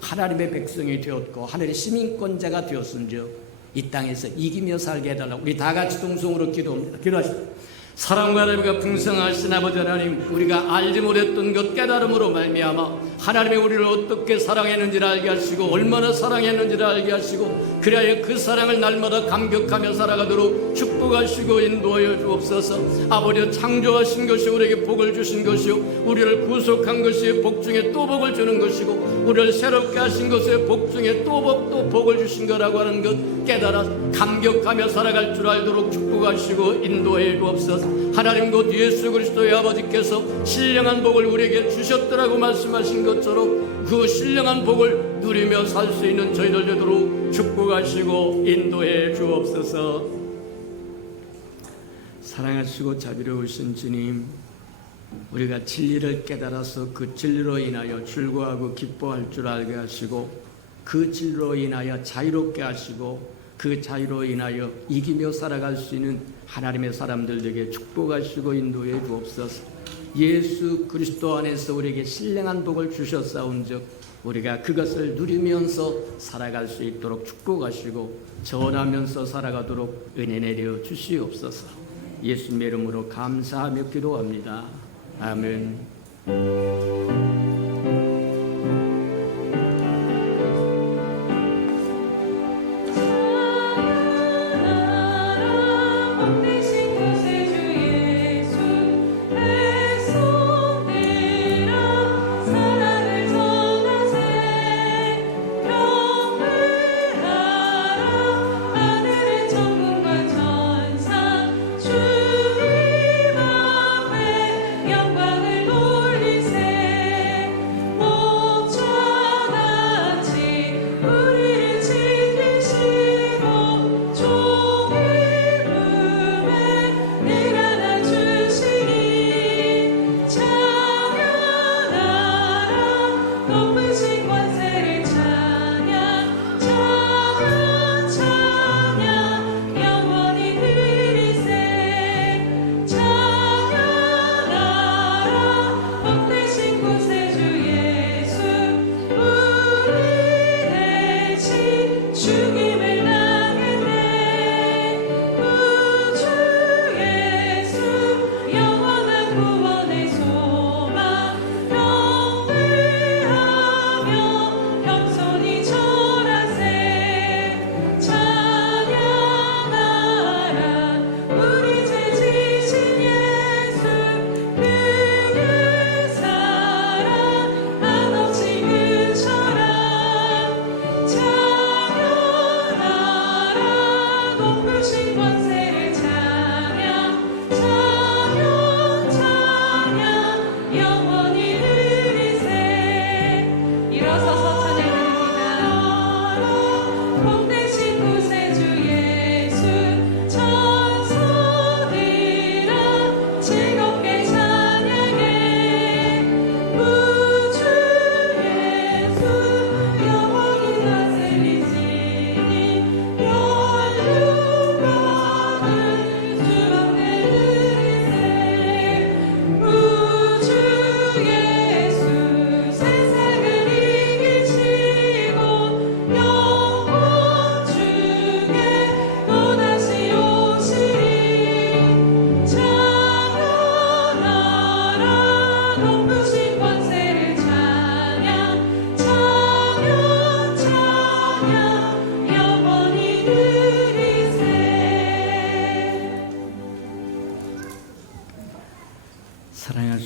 하나님의 백성이 되었고 하늘의 시민권자가 되었은즉 이 땅에서 이기며 살게 해달라고 우리 다 같이 동성으로 기도하십시다. 사랑과 하나님과 풍성하신 아버지 하나님, 우리가 알지 못했던 것 깨달음으로 말미암아 하나님이 우리를 어떻게 사랑했는지를 알게 하시고 얼마나 사랑했는지를 알게 하시고 그래야 그 사랑을 날마다 감격하며 살아가도록 축복하시고 인도하여 주옵소서. 아버지, 창조하신 것이 우리에게 복을 주신 것이요, 우리를 구속한 것이 복 중에 또 복을 주는 것이고 우리를 새롭게 하신 것에 복 중에 또 복을 주신 거라고 하는 것 깨달아 감격하며 살아갈 줄 알도록 축복하시고 인도해 주옵소서. 하나님 곧 예수 그리스도의 아버지께서 신령한 복을 우리에게 주셨더라고 말씀하신 것처럼 그 신령한 복을 누리며 살 수 있는 저희들 되도록 축복하시고 인도해 주옵소서. 사랑하시고 자비로우신 주님, 우리가 진리를 깨달아서 그 진리로 인하여 즐거워하고 기뻐할 줄 알게 하시고 그 진리로 인하여 자유롭게 하시고 그 자유로 인하여 이기며 살아갈 수 있는 하나님의 사람들에게 축복하시고 인도해 주옵소서. 예수 그리스도 안에서 우리에게 신령한 복을 주셨사온즉 우리가 그것을 누리면서 살아갈 수 있도록 축복하시고 전하면서 살아가도록 은혜 내려 주시옵소서. 예수님의 이름으로 감사하며 기도합니다. 아멘. 영광을 돌리세 목적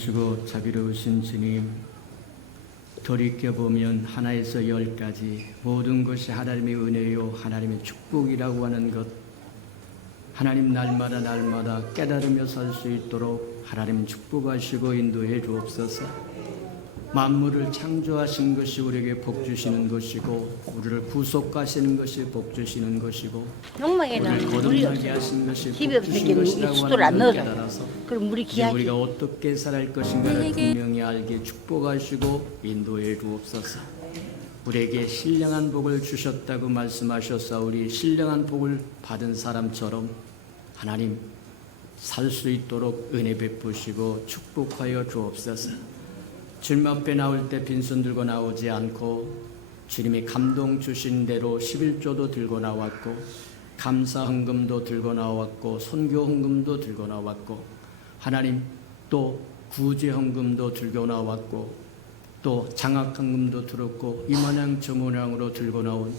자비하시고 자비로우신 주님, 돌이켜보면 하나에서 열까지 모든 것이 하나님의 은혜요 하나님의 축복이라고 하는 것, 하나님 날마다 깨달으며 살 수 있도록 하나님 축복하시고 인도해 주옵소서. 만물을 창조하신 것이 우리에게 복 주시는 것이고, 우리를 구속하시는 것이 복 주시는 것이고, 우리를 욕망에는 거듭나게 하신 것이 집에 복 주시는 것이라고 수도를 안 하는 걸 넣어줘. 깨달아서 그럼 물이 이제 귀하지. 우리가 어떻게 살아갈 것인가를 분명히 알게 축복하시고 인도해 주옵소서. 우리에게 신령한 복을 주셨다고 말씀하셨사오니 신령한 복을 받은 사람처럼 하나님 살 수 있도록 은혜 베푸시고 축복하여 주옵소서. 주님 앞에 나올 때 빈손 들고 나오지 않고 주님이 감동 주신 대로 11조도 들고 나왔고, 감사 헌금도 들고 나왔고, 선교 헌금도 들고 나왔고, 하나님 또 구제 헌금도 들고 나왔고, 또 장학 헌금도 들었고, 이모양 저모양으로 들고 나온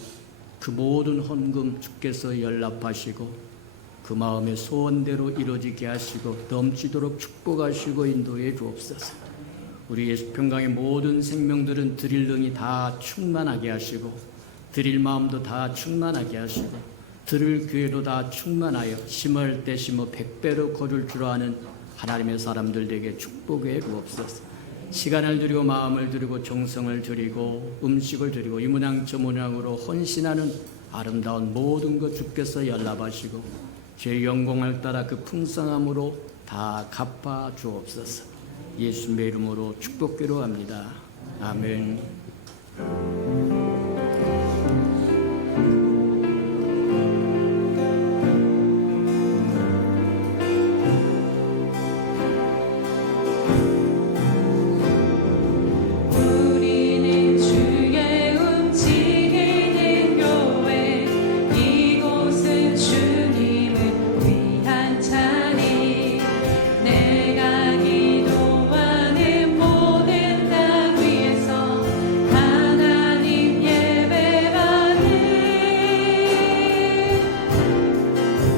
그 모든 헌금 주께서 연락하시고 그 마음의 소원대로 이루어지게 하시고 넘치도록 축복하시고 인도해 주옵소서. 우리 예수평강의 모든 생명들은 드릴 능이 다 충만하게 하시고, 드릴 마음도 다 충만하게 하시고, 들을 기회도 다 충만하여 심을 때 심어 100배로 거둘 줄 아는 하나님의 사람들 되게 축복해 주옵소서. 시간을 드리고 마음을 드리고 정성을 드리고 음식을 드리고 이 문양 저 문양으로 헌신하는 아름다운 모든 것 주께서 연락하시고 죄 영광을 따라 그 풍성함으로 다 갚아 주옵소서. 예수님의 이름으로 축복기로 합니다. 아멘. 우리는 주의 움직이는 교회, 이곳은 주님을 위한 자리. 내가 기도하는 모든 땅 위에서 하나님 예배받는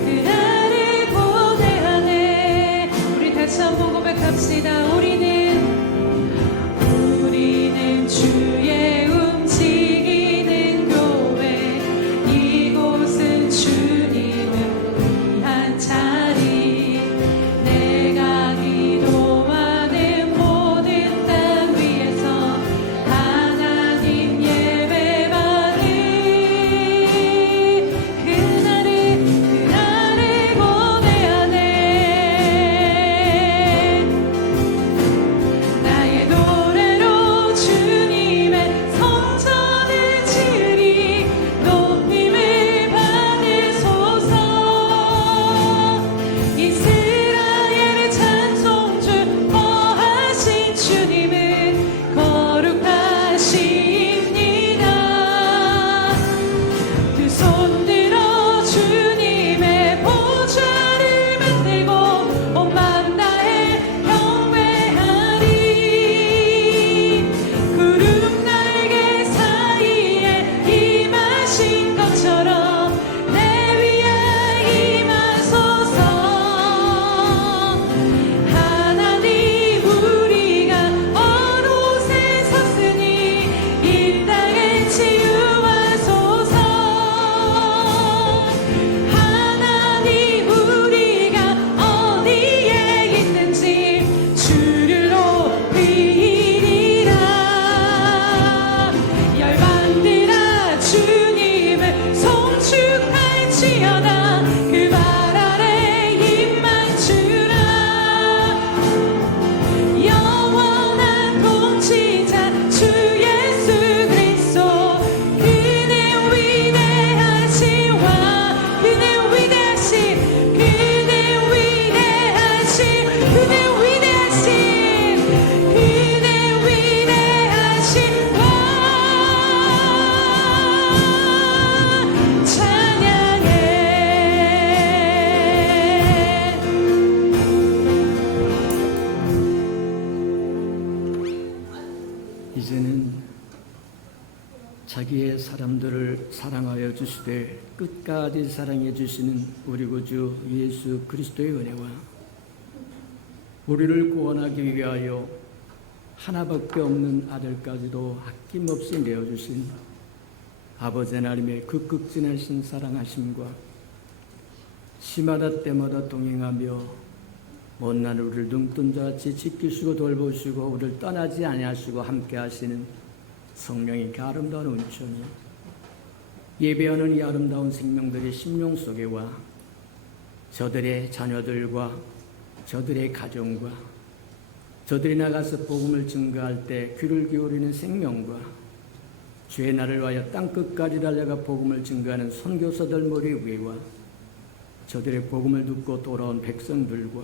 그날을 고대하네. 우리 다시 한번 고백합시다. 우리는 주의 움직이는 교회, 이곳은 주님을 위한 자리. 내가 기도하는 모든 땅 위에서 하나님 예배받는 그날을 고대하네. 나의 노래로 주님의 성전을 지으리. 높임을 받으소서. 이스라엘의 찬송주 거하신 주님은 거룩하십니다. 두 손 들어 주님의 보좌를 만들고 온 마음 다해 경배하리. 구름 날개 사이에 임하신 것처럼 내 위에 임하소서. 하나님 우리가 어느 곳에 섰으니 이 땅을 치유하소서. 하나님 우리가 어디에 있는지 주를 높이리라. 열방들아 주님을 송축할지어다. 그 발 아래 입만 주라. 영원한 통치자 주 예수 그리스도, 그는 위대하신 왕, 그는 위대하신, 그는 위대하신, 그는 위대하신, 그는 위대하신 왕. 찬양해. 이제는 자기의 사람들을 사랑하여 주시되 끝까지 사랑해 주시는 우리 구주 예수 그리스도의 은혜와 우리를 구원하기 위하여 하나밖에 없는 아들까지도 아낌없이 내어주신 아버지 하나님의 그 극진하신 사랑하심과 시마다 때마다 동행하며 못난 우리를 눈뜬 자같이 지키시고 돌보시고 우리를 떠나지 아니하시고 함께 하시는 성령의 그 아름다운 온천이 예배하는 이 아름다운 생명들의 심령 속에와 저들의 자녀들과 저들의 가정과 저들이 나가서 복음을 증거할 때 귀를 기울이는 생명과 주의 날을 위하여 땅끝까지 달려가 복음을 증거하는 선교사들 머리 위와 저들의 복음을 듣고 돌아온 백성들과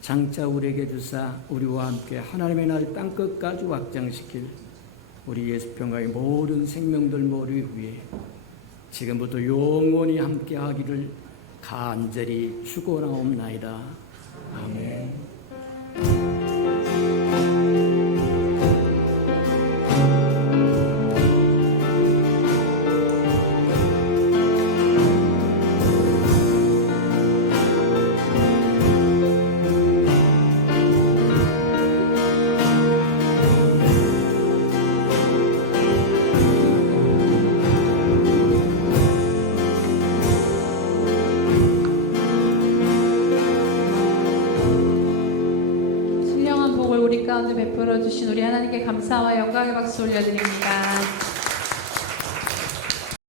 장차 우리에게 주사 우리와 함께 하나님의 나라를 땅끝까지 확장시킬 우리 예수평강의 모든 생명들 머리 위에 지금부터 영원히 함께하기를 간절히 축원하옵나이다. 아멘. 신령한 복을 우리 가운데 베풀어 주신 우리 하나님께 감사와 영광의 박수 올려드립니다.